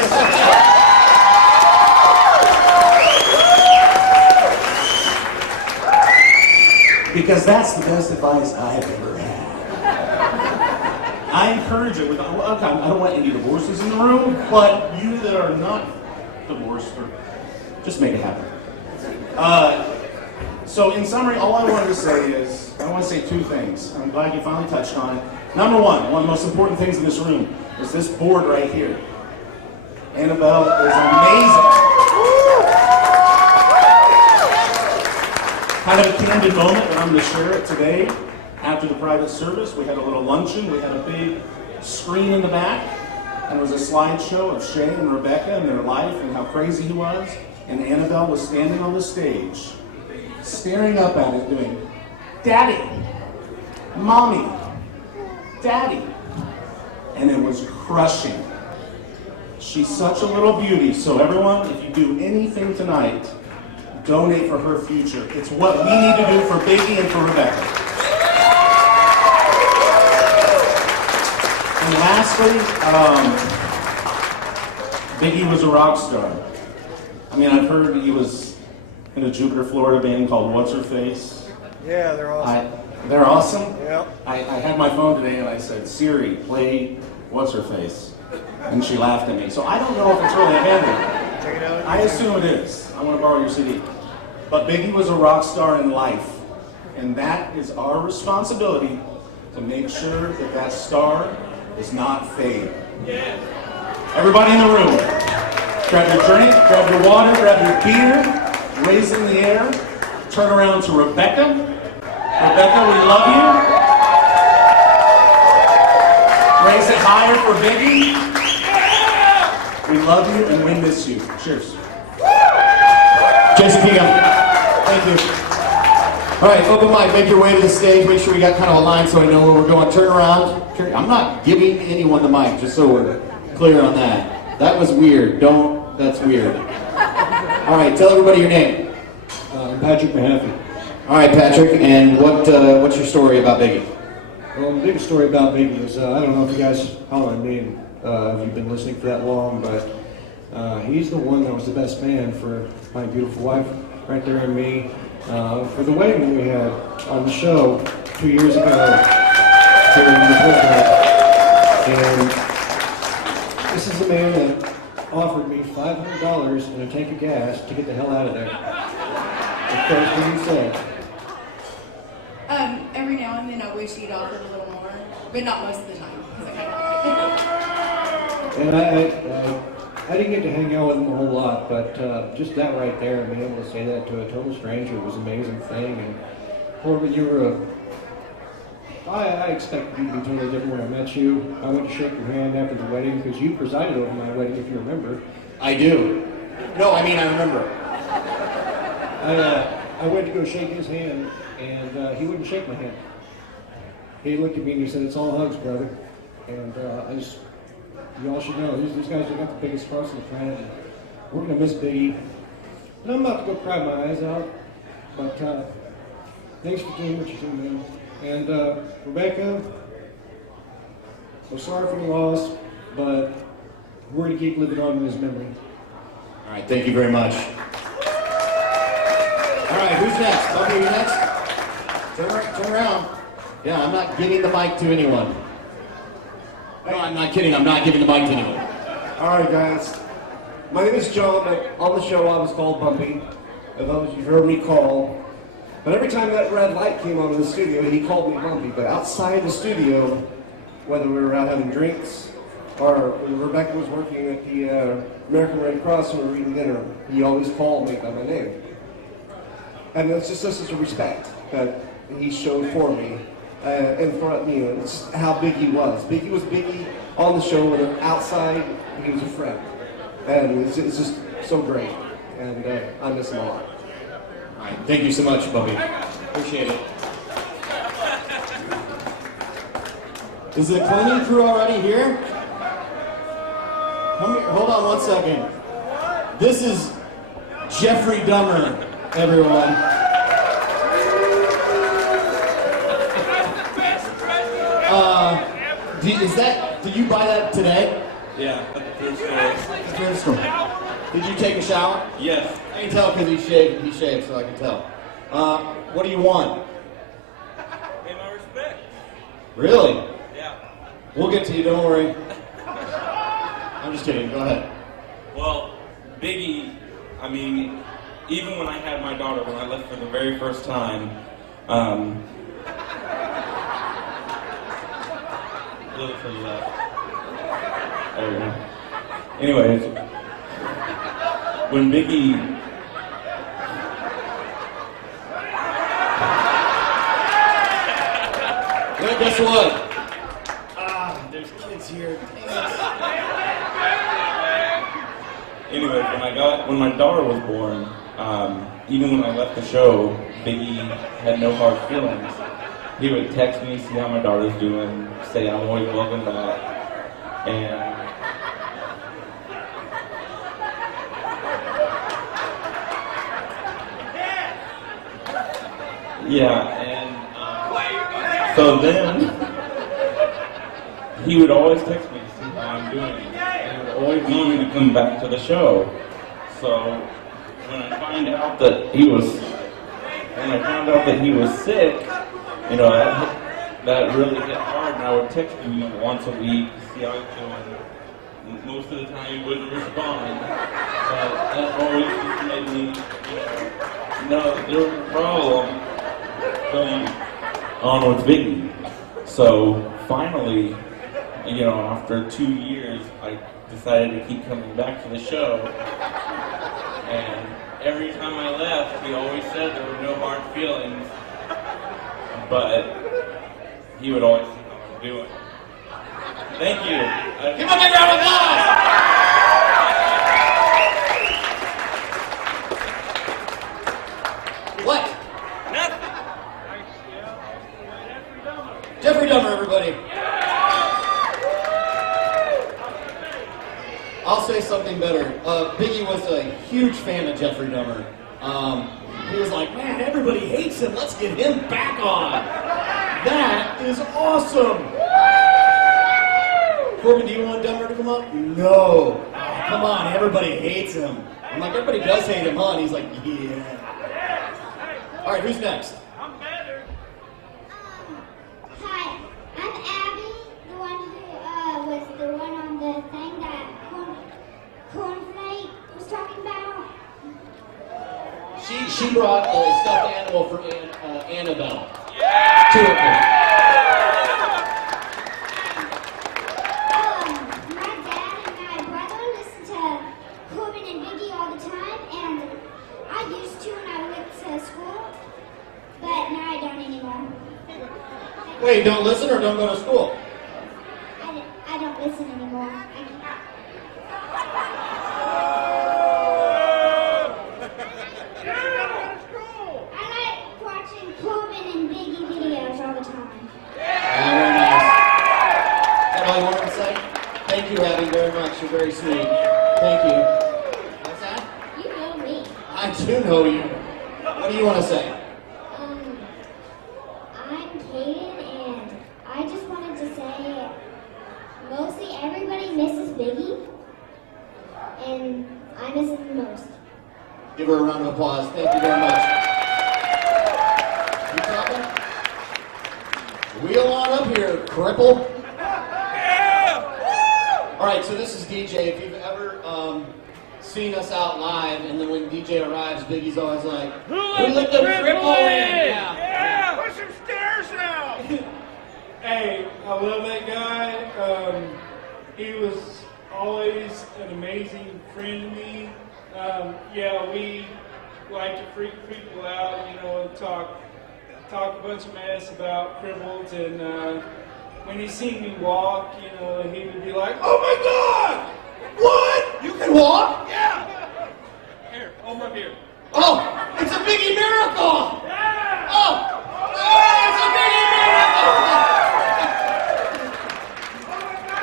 Because that's the best advice I've ever had. I encourage it. I don't want any divorces in the room, but you that are not divorced, just make it happen. So in summary, all I wanted to say is, I want to say 2 things. I'm glad you finally touched on it. Number one of the most important things in this room is this board right here. Annabelle is amazing. Kind of a candid moment, but I'm going to share it today. After the private service, we had a little luncheon. We had a big screen in the back, and it was a slideshow of Shay and Rebecca and their life and how crazy he was. And Annabelle was standing on the stage, staring up at it, doing, "Daddy, Mommy, Daddy." And it was crushing. She's such a little beauty. So everyone, if you do anything tonight, donate for her future. It's what we need to do for Biggie and for Rebecca. And lastly, Biggie was a rock star. I mean, I've heard he was in a Jupiter, Florida band called What's Her Face. Yeah, they're awesome. They're awesome? Yeah. I had my phone today and I said, Siri, play What's Her Face? And she laughed at me. So I don't know if it's really handy. Check it out. I assume it is. I want to borrow your CD. But Biggie was a rock star in life. And that is our responsibility to make sure that that star does not fade. Everybody in the room, grab your drink, grab your water, grab your beer, raise in the air, turn around to Rebecca. Rebecca, we love you. Raise it higher for Biggie. We love you and we miss you. Cheers. Jason Keegan, thank you. All right, open mic, make your way to the stage. Make sure we got kind of a line so I know where we're going. Turn around. I'm not giving anyone the mic, just so we're clear on that. That was weird. That's weird. All right, tell everybody your name. I'm Patrick Mahaffey. All right, Patrick, and what's your story about Biggie? Well, the biggest story about Biggie is, I don't know if you guys holler at me if you've been listening for that long, but he's the one that was the best man for my beautiful wife right there and me. For the wedding that we had on the show 2 years ago during the football. And this is the man that offered me $500 and a tank of gas to get the hell out of there. The first thing he said. Every now and then I wish he'd offered a little more, but not most of the time. 'Cause I kind of like it. And I didn't get to hang out with him a whole lot, but just that right there, and being able to say that to a total stranger was an amazing thing. And Corbin, you were I expected you to be totally different when I met you. I went to shake your hand after the wedding because you presided over my wedding, if you remember. I do. No, I mean I remember. I went to go shake his hand, and he wouldn't shake my hand. He looked at me and he said, "It's all hugs, brother." And y'all should know, these guys have got the biggest hearts on the planet, and we're going to miss Biggie. And I'm about to go cry my eyes out, but thanks for doing what you do, man. And Rebecca, I'm sorry for the loss, but we're going to keep living on in his memory. All right, thank you very much. All right, who's next? Bumpy, you next? Turn around. Yeah, I'm not giving the mic to anyone. No, I'm not kidding. I'm not giving the mic to anyone. All right, guys. My name is John. On the show, I was called Bumpy. As long as you've heard me call. But every time that red light came on in the studio, he called me Bumpy. But outside the studio, whether we were out having drinks or when Rebecca was working at the American Red Cross and we were eating dinner, he always called me by my name. And it's just such a respect that he showed for me. And for me, it's how big he was. Biggie was Biggie on the show, and outside, he was a friend. And it's just so great. And I miss him a lot. All right, thank you so much, Bubby. Appreciate it. Is the cleaning crew already here? Hold on 1 second. This is Jeffrey Dahmer, everyone. Did you buy that today? Yeah, at the thrift store. Thrift store. Did you take a shower? Yes. I can tell because he shaved, so I can tell. What do you want? Pay my respect. Really? Yeah. We'll get to you, don't worry. I'm just kidding, go ahead. Well, Biggie, I mean, even when I had my daughter, when I left for the very first time, a little to the left. There we go. Anyways, when Biggie... Well, guess what? There's kids here. Anyways, when my daughter was born, even when I left the show, Biggie had no hard feelings. He would text me, see how my daughter's doing, say I'm always welcome back, and yeah, and so then he would always text me to see how I'm doing. And he would always wanted to come back to the show. So when I found out that he was sick, you know, that really hit hard, and I would text him once a week to see how he's doing. Most of the time he wouldn't respond, but that always just made me, know that there was a problem going on with Biggie. So finally, after 2 years, I decided to keep coming back to the show. And every time I left, he always said there were no hard feelings, but he would always see how I was doing. Thank you. Give him a big round of applause! What? Nothing. Jeffrey Dahmer, everybody. I'll say something better. Biggie was a huge fan of Jeffrey Dahmer. He was like, man, everybody hates him. Let's get him back on. That is awesome. Corbin, do you want Dahmer to come up? No. Oh, come on, everybody hates him. I'm like, everybody does hate him, huh? And he's like, yeah. All right, who's next? Hi, I'm Abby, the one who was the one on the thing that Cornflake was talking about. She brought a stuffed animal for Annabelle. Two of them. My dad and my brother listen to Corbin and Biggie all the time, and I used to when I went to school, but now I don't anymore. Wait, you don't listen or don't go to school? I don't listen anymore. I like watching Corbin and Biggie videos all the time. Very nice. Is that all you wanted to say? Thank you, Abby, very much. You're very sweet. Thank you. What's that? You know me. I do know you. What do you want to say? I'm Kaden, and I just wanted to say mostly everybody misses Biggie, and I miss him the most. Give her a round of applause. Thank you very much. You talking? Wheel on up here, cripple. All right, so this is DJ. If you've ever seen us out live, and then when DJ arrives, Biggie's always like, "Who let the cripple in?" Yeah. Push some stairs now. Hey, I love that guy. He was always an amazing friend to me. We like to freak people out, talk a bunch of mess about cripples, and when he seen me walk, he would be like, "Oh my God! What? You can walk?" Yeah! Here, hold my beer. Oh, it's a Biggie miracle! Yeah! Oh, it's a Biggie miracle!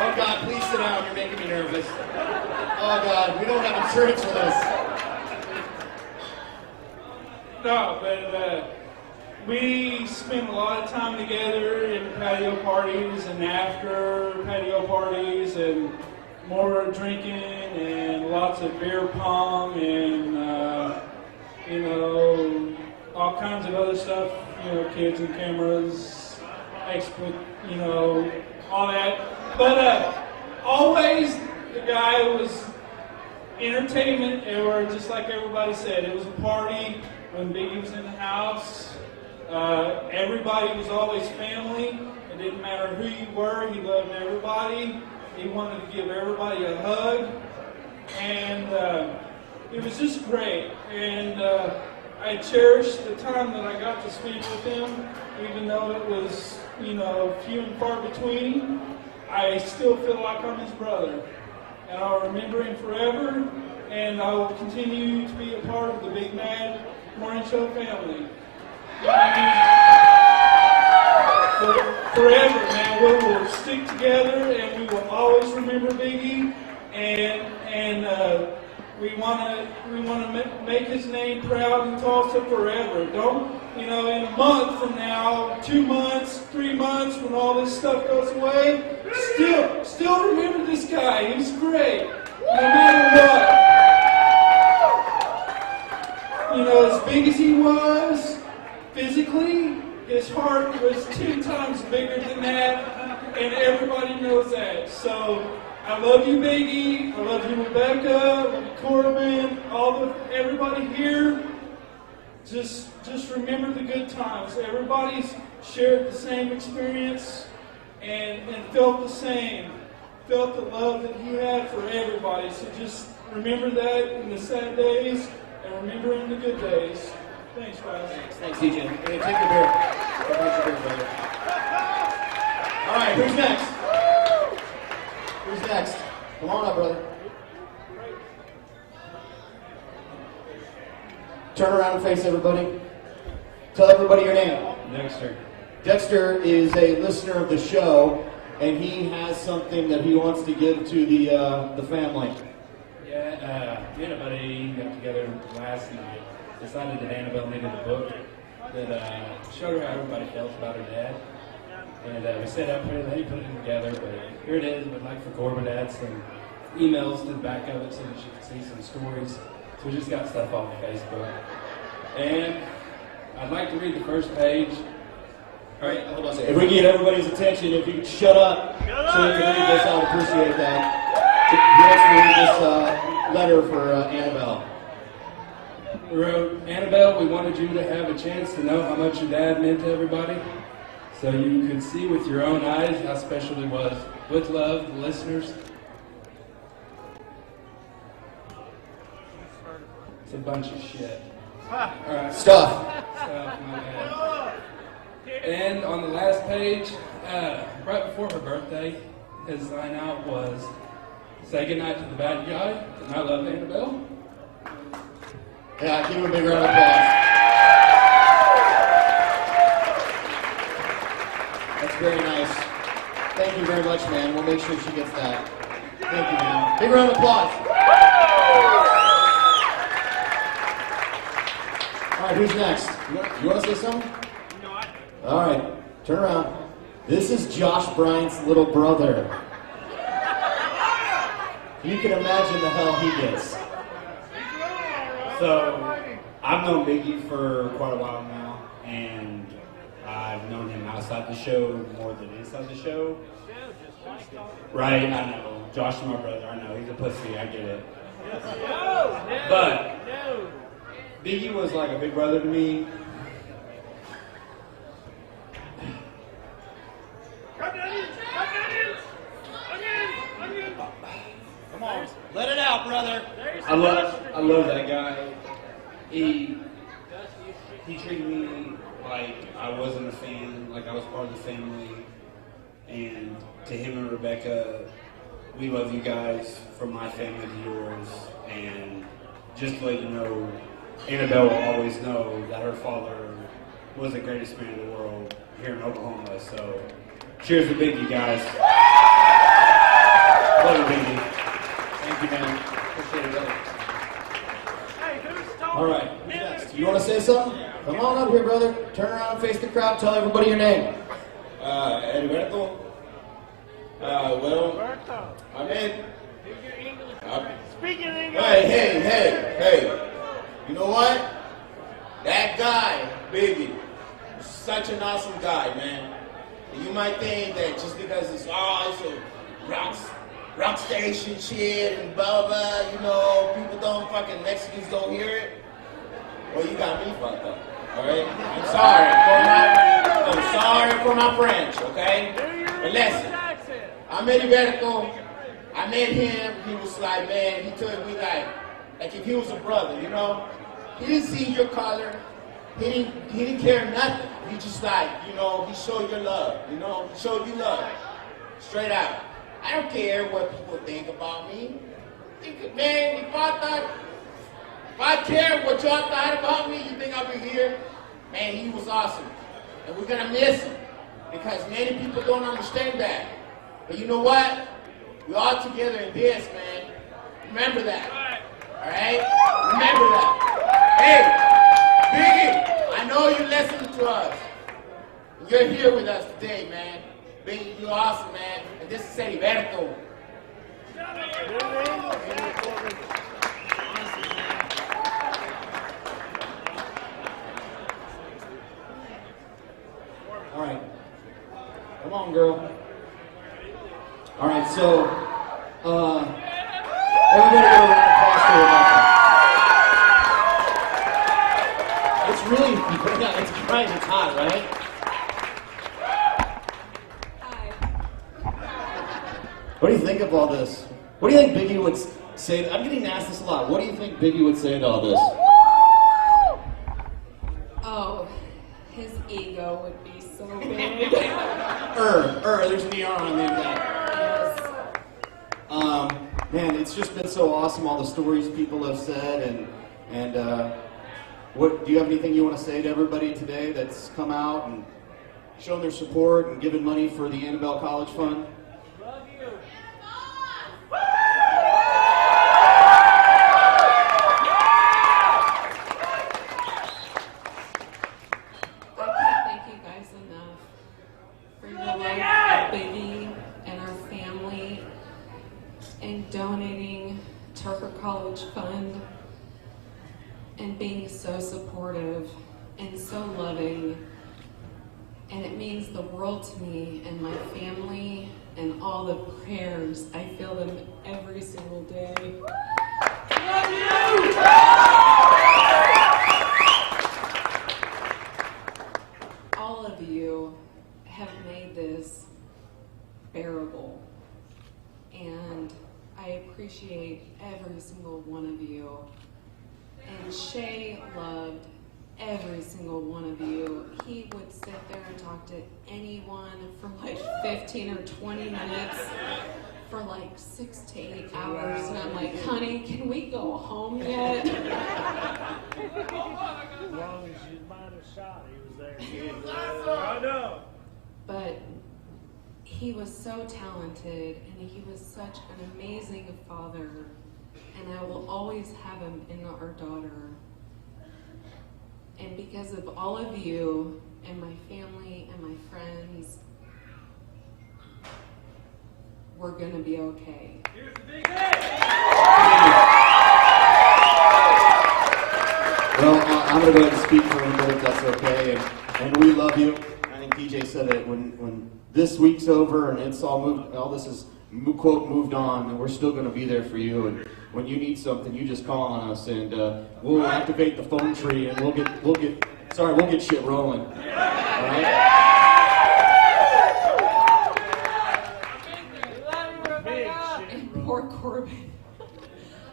Oh God, please sit down. You're making me nervous. Oh God, we don't have insurance for this. No, but we spent a lot of time together in patio parties and after patio parties, and more drinking and lots of beer pong and all kinds of other stuff, kids and cameras, all that. But always the guy was entertainment, or just like everybody said, it was a party when Biggie was in the house. Everybody was always family. It didn't matter who you were, he loved everybody. He wanted to give everybody a hug. And it was just great. And I cherished the time that I got to spend with him, even though it was, few and far between. I still feel like I'm his brother. And I'll remember him forever, and I will continue to be a part of the Big Mad Morning Show family. Forever, man. We will stick together, and we will always remember Biggie, and we want to make his name proud in Tulsa forever. Don't, in a month from now, 2 months, 3 months, when all this stuff goes away, still remember this guy. He was great. no matter what. You know, as big as he was, physically, his heart was 2 times bigger than that, and everybody knows that. So, I love you, Biggie. I love you, Rebecca, Corbin, everybody here. Just remember the good times. Everybody's shared the same experience and felt the same. Felt the love that he had for everybody. So just remember that in the sad days and remember in the good days. Thanks, guys. Thanks, DJ. Hey, take the beer. Take the beer, brother. All right, who's next? Who's next? Come on up, brother. Turn around and face everybody. Tell everybody your name. Dexter. Dexter is a listener of the show, and he has something that he wants to give to the family. Yeah, me and a buddy got together last night. Decided that Annabelle needed a book that showed her how everybody felt about her dad. And we set up here, they put it together, but here it is. We'd like for Corbin to add some emails to the back of it so that she can see some stories. So we just got stuff off of Facebook. And I'd like to read the first page. All right, hold on a second. If we can get everybody's attention, if you could shut up so we can read this, I would appreciate that. He wants to read this letter for Annabelle. We wrote, Annabelle, we wanted you to have a chance to know how much your dad meant to everybody, so you could see with your own eyes how special he was. With love, the listeners. It's a bunch of shit. All right. Stuff, my bad. And on the last page, right before her birthday, his sign out was, say goodnight to the bad guy, and I love Annabelle. Yeah, give him a big round of applause. That's very nice. Thank you very much, man. We'll make sure she gets that. Thank you, man. Big round of applause. All right, who's next? You want to say something? No. All right, turn around. This is Josh Bryant's little brother. You can imagine the hell he gets. So, I've known Biggie for quite a while now, and I've known him outside the show more than inside the show. Right, I know. Josh is my brother, I know. He's a pussy, I get it. But, Biggie was like a big brother to me. Come on, let it out, brother. I love that guy. He treated me like I wasn't a fan, like I was part of the family. And to him and Rebecca, we love you guys from my family to yours. And just to let you know, Annabelle will always know that her father was the greatest man in the world here in Oklahoma. So, cheers to Biggie, guys. Love you, Biggie. Thank you, man. Appreciate it, brother. All right, who's next? You want to say something? Come on up here, brother. Turn around and face the crowd. Tell everybody your name. Alberto. Well, I mean, Speaking English. Hey. You know what? That guy, Biggie, is such an awesome guy, man. And you might think that just because it's a rock station shit and blah, blah, you know, Mexicans don't hear it. Well, you got me fucked up, all right? I'm sorry for my French, okay? But listen, I met Alberto. I met him. He was like, man, he told me like if he was a brother, you know? He didn't see your color. He didn't care nothing. He just like, you know, he showed you love, you know? He showed you love, straight out. I don't care what people think about me. Man, if I cared what y'all thought about me, you think I'd be here? Man, he was awesome. And we're gonna miss him. Because many people don't understand that. But you know what? We're all together in this, man. Remember that. Alright? Remember that. Hey, Biggie, I know you're listening to us. You're here with us today, man. Biggie, you're awesome, man. And this is Alberto. All right. Come on, girl. All right, so, everybody get a round of applause for Rebecca. It's really, it's Bryant, it's hot, right? What do you think of all this? What do you think Biggie would say? I'm getting asked this a lot. What do you think Biggie would say to all this? Oh, his ego would be so big. There's an ER on the end of that. Man, it's just been so awesome, all the stories people have said, and what do you have anything you want to say to everybody today that's come out and shown their support and given money for the Annabelle College Fund? Donating to her college fund and being so supportive and so loving, and it means the world to me and my family and all the prayers. I feel them every single day. Love you! All of you have made this bearable, and I appreciate every single one of you. And Shay loved every single one of you. He would sit there and talk to anyone for like 15 or 20 minutes for like 6 to 8 hours. And I'm like, honey, can we go home yet? As long as you might have shot, he was there. I know. But he was so talented, and he was such an amazing father, and I will always have him in our daughter. And because of all of you and my family and my friends, we're gonna be okay. Well, I'm going to go ahead and speak for everybody if that's okay, and we love you. I think DJ said it, when this week's over and it's all moved, all this is, quote, moved on, and we're still going to be there for you, and when you need something, you just call on us, and we'll activate the phone tree, and we'll get shit rolling. All right? And poor Corbin,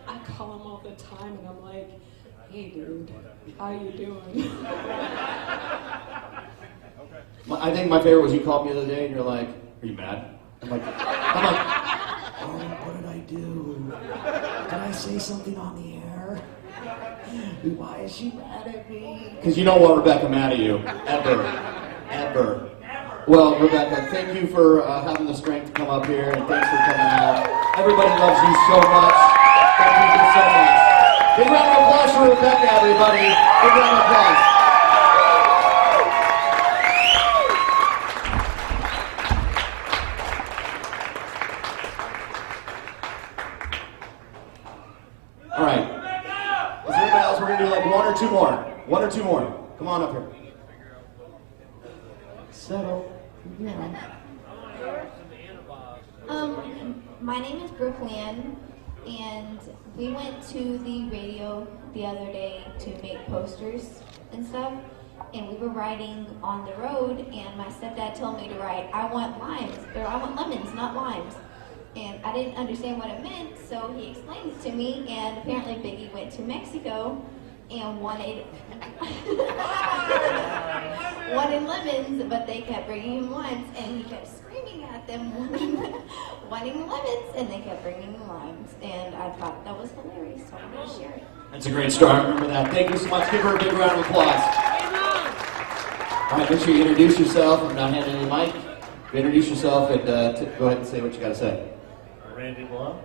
I call him all the time, and I'm like, hey dude, how you doing? I think my favorite was you called me the other day and you're like, are you mad? I'm like, oh, what did I do? Did I say something on the air? Why is she mad at me? Because you don't want Rebecca mad at you, ever. Well, Rebecca, thank you for having the strength to come up here, and thanks for coming out. Everybody loves you so much. Thank you so much. Big round of applause for Rebecca, everybody. Big round of applause. All right. Is there anybody else? We're going to do like one or two more. One or two more. Come on up here. Settle. Yeah. My name is Brooke Lynn, and we went to the radio the other day to make posters and stuff, and we were riding on the road, and my stepdad told me to write, I want limes, or I want lemons, not limes. And I didn't understand what it meant, so he explained it to me, and apparently Biggie went to Mexico and wanted lemons, but they kept bringing him limes, and he kept screaming at them wanting lemons, and they kept bringing him limes, and I thought that was hilarious, so I'm going to share it. That's a great story. I remember that. Thank you so much. Give her a big round of applause. All right, make sure you introduce yourself. I'm not handing you the mic. Introduce yourself and go ahead and say what you got to say. Randy Blum.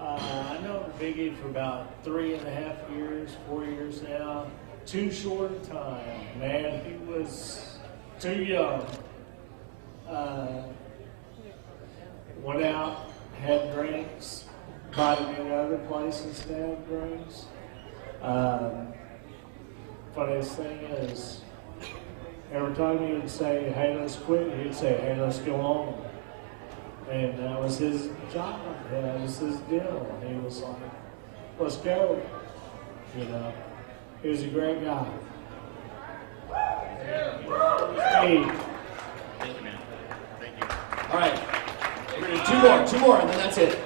I know Biggie for about 3.5 years, 4 years now. Too short a time, man. He was too young. Went out, had drinks, invited me to other places Dad brings. Funniest thing is, every time he would say, hey, let's quit, he'd say, hey, let's go on. And that was his job. That was his deal. He was like, let's go. You know, he was a great guy. Hey. Thank you, man. Thank you. All right. We're going to do two more, and then that's it.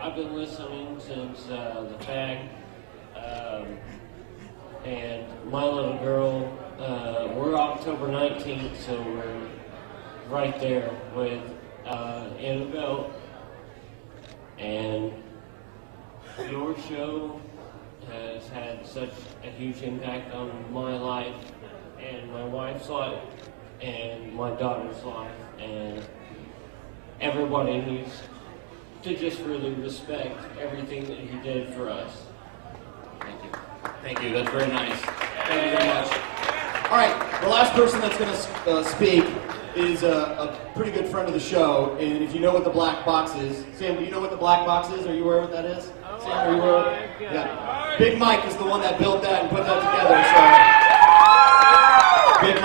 I've been listening since the Fag, and my little girl, we're October 19th, so we're right there with Annabelle, and your show has had such a huge impact on my life and my wife's life and my daughter's life, and everybody needs to just really respect everything that you did for us. Thank you. Thank you. That's very nice. Thank you very much. All right. The last person that's going to speak is a pretty good friend of the show. And if you know what the black box is, Sam, do you know what the black box is? Are you aware what that is? Sam, are you aware? Yeah. Big Mike is the one that built that and put that together. So, Big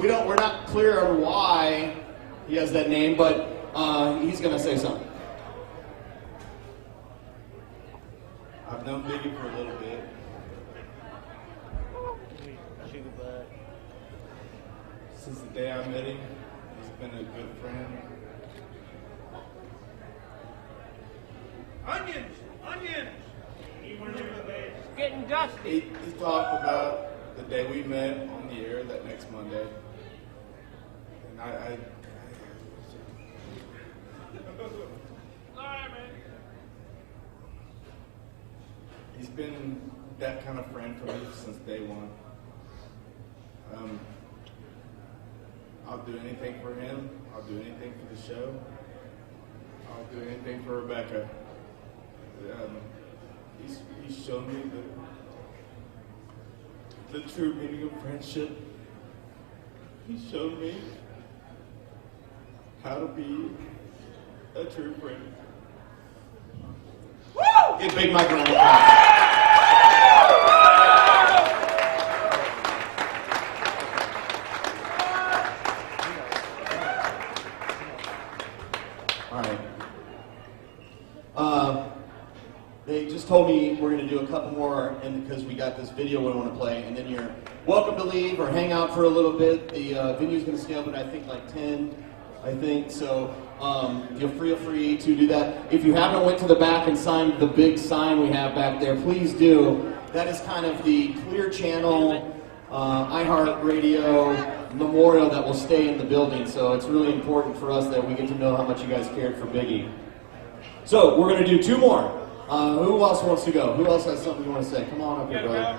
Mike, we're not clear on why he has that name, but he's going to say something. I've known Biggie for a little bit. Since the day I met him, he's been a good friend. Onions! Getting dusty. He talked about the day we met on the air that next Monday. And I he's been that kind of friend for me since day one. I'll do anything for him. I'll do anything for the show. I'll do anything for Rebecca. He's shown me the true meaning of friendship. He's shown me how to be a true friend. Woo! Give Big Mike a round of applause. All right. They just told me we're going to do a couple more, and because we got this video we want to play, and then you're welcome to leave or hang out for a little bit. The venue's going to stay open, I think, like 10, I think. So feel free to do that. If you haven't went to the back and signed the big sign we have back there, please do. That is kind of the Clear Channel, iHeartRadio memorial that will stay in the building. So it's really important for us that we get to know how much you guys cared for Biggie. So we're going to do two more. Who else wants to go? Who else has something you want to say? Come on up here, brother.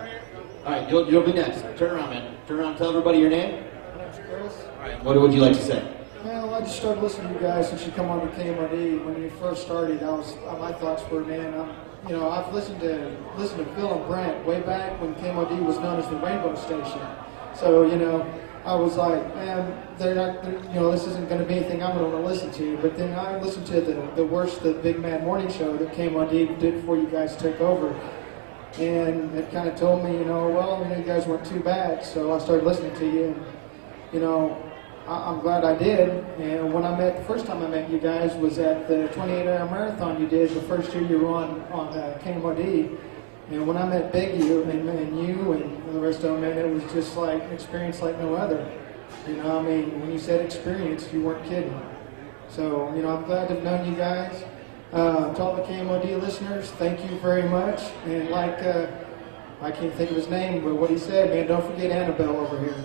All right, you'll be next. Turn around, man. Turn around and tell everybody your name. My name's Chris. All right, what would you like to say? Well, I just started listening to you guys since you come on to KMOD. When you first started, my thoughts were, man, I've listened to Phil and Bryant way back when KMOD was known as the Rainbow Station. So, I was like, man, this isn't going to be anything I'm going to listen to. But then I listened to the Big Mad Morning Show that KMOD did before you guys took over. And it kind of told me, you guys weren't too bad. So I started listening to you. And, I'm glad I did. And the first time I met you guys was at the 28-hour marathon you did the first year you were on KMOD. And when I met Biggie and you and the rest of them, man, it was just like an experience like no other. When you said experience, you weren't kidding. So, I'm glad to have known you guys. To all the KMOD listeners, thank you very much. And I can't think of his name, but what he said, man, don't forget Annabelle over here.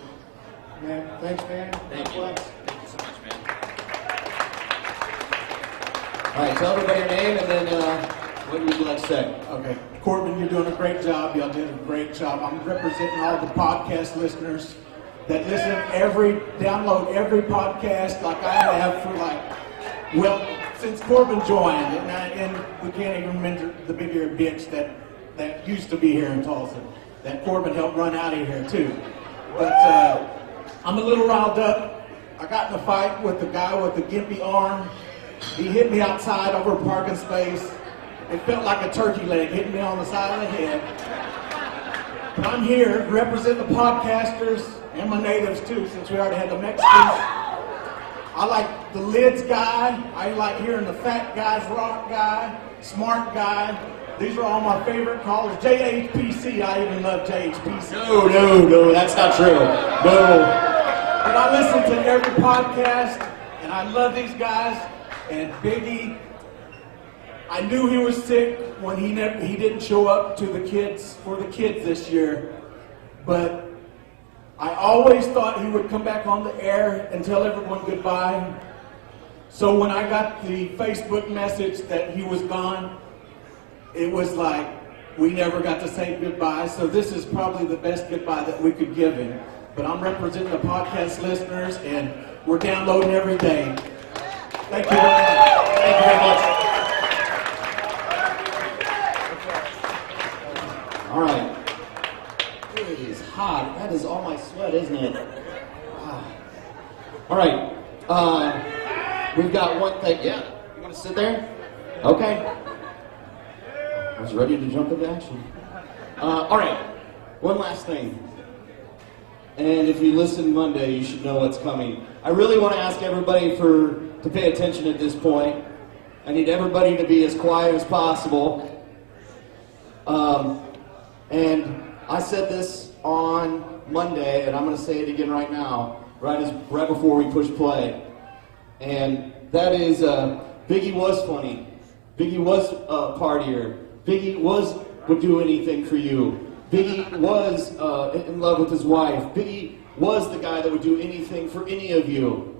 Man, thanks, man. Thank you. Thank you so much, man. All right, tell everybody your name, and then what would you like to say? Okay. Corbin, you're doing a great job. Y'all did a great job. I'm representing all the podcast listeners that download every podcast like I have since Corbin joined. And we can't even remember the bigger bitch that used to be here in Tulsa, that Corbin helped run out of here, too. But I'm a little riled up. I got in a fight with the guy with the gimpy arm. He hit me outside over a parking space. It felt like a turkey leg hitting me on the side of the head. But I'm here to represent the podcasters and my natives too, since we already had the Mexicans. I like the lids guy. I like hearing the fat guys, rock guy, smart guy. These are all my favorite callers. JHPC, I even love JHPC. No, that's not true. No. But I listen to every podcast, and I love these guys. And Biggie, I knew he was sick when he didn't show up to the kids this year, but I always thought he would come back on the air and tell everyone goodbye. So when I got the Facebook message that he was gone, it was like we never got to say goodbye. So this is probably the best goodbye that we could give him. But I'm representing the podcast listeners, and we're downloading every day. Thank you very much. Thank you very much. All right. It is hot. That is all my sweat, isn't it? Wow. All right. We've got one thing. Yeah. You want to sit there? Okay. I was ready to jump into action. All right. One last thing. And if you listen Monday, you should know what's coming. I really want to ask everybody to pay attention at this point. I need everybody to be as quiet as possible. And I said this on Monday, and I'm going to say it again right now, right before we push play. And that is, Biggie was funny. Biggie was a partier. Biggie would do anything for you. Biggie was in love with his wife. Biggie was the guy that would do anything for any of you.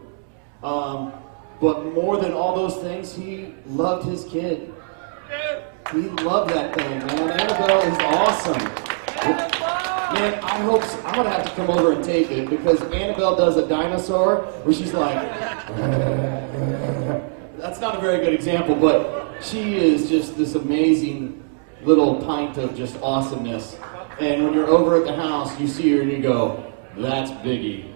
But more than all those things, he loved his kid. He loved that thing, man. Annabelle is awesome. Man, I'm going to have to come over and tape it, because Annabelle does a dinosaur where she's like... That's not a very good example, but she is just this amazing little pint of just awesomeness. And when you're over at the house, you see her and you go, that's Biggie.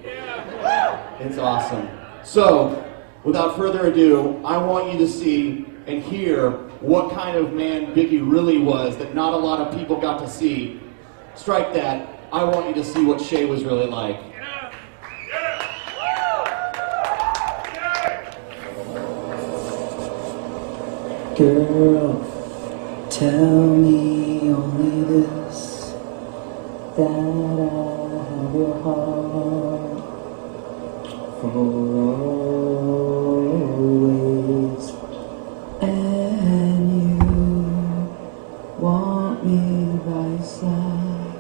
It's awesome. So, without further ado, I want you to see and hear what kind of man Biggie really was that not a lot of people got to see. Strike that. I want you to see what Shay was really like. Girl, tell me only this, that I have your heart for always, and you want me by your side,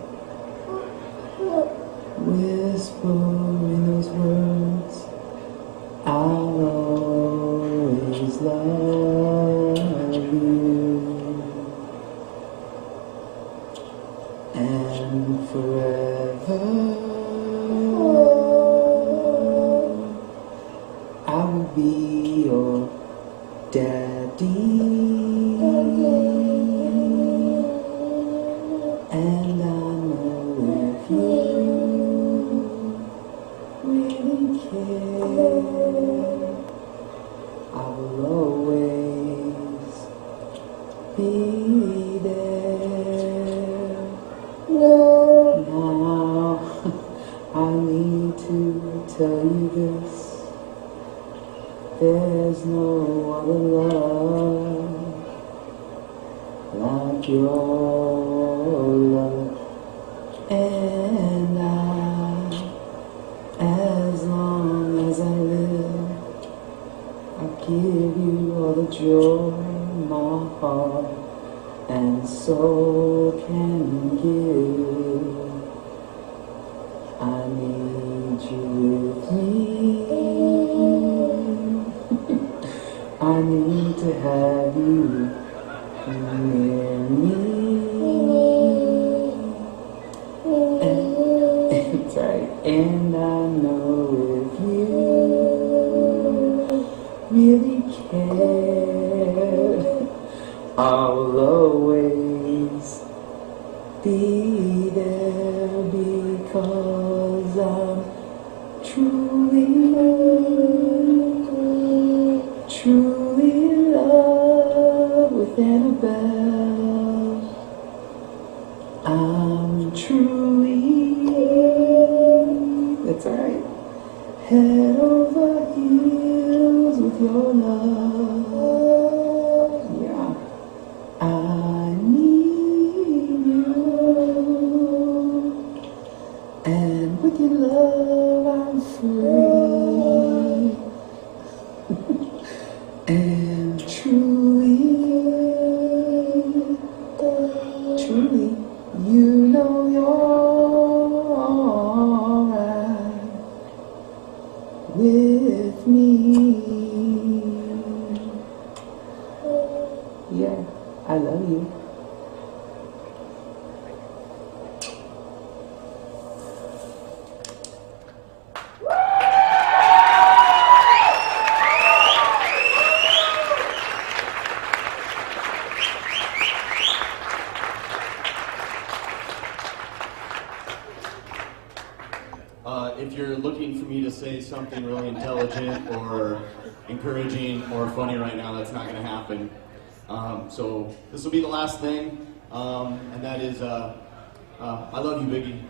whispering those words, I'll always love you, and forever I will be your daddy, and I know if you really care, I will always be there. Now I need to tell you this, there's no other love like your love, and as long as I live, I'll give you all the joy my heart and soul can give. I need you with me. I need to have you near me. And, it's right. And I know if you really care, I will always be there, because I'm truly Annabelle. I'm truly, that's alright, head over heels with your love. Yeah, I need you, and with your love I'm free, and truly, you know you're alright with me. Yeah, I love you. If you're looking for me to say something really intelligent or encouraging or funny right now, that's not going to happen. So this will be the last thing, and that is, I love you, Biggie.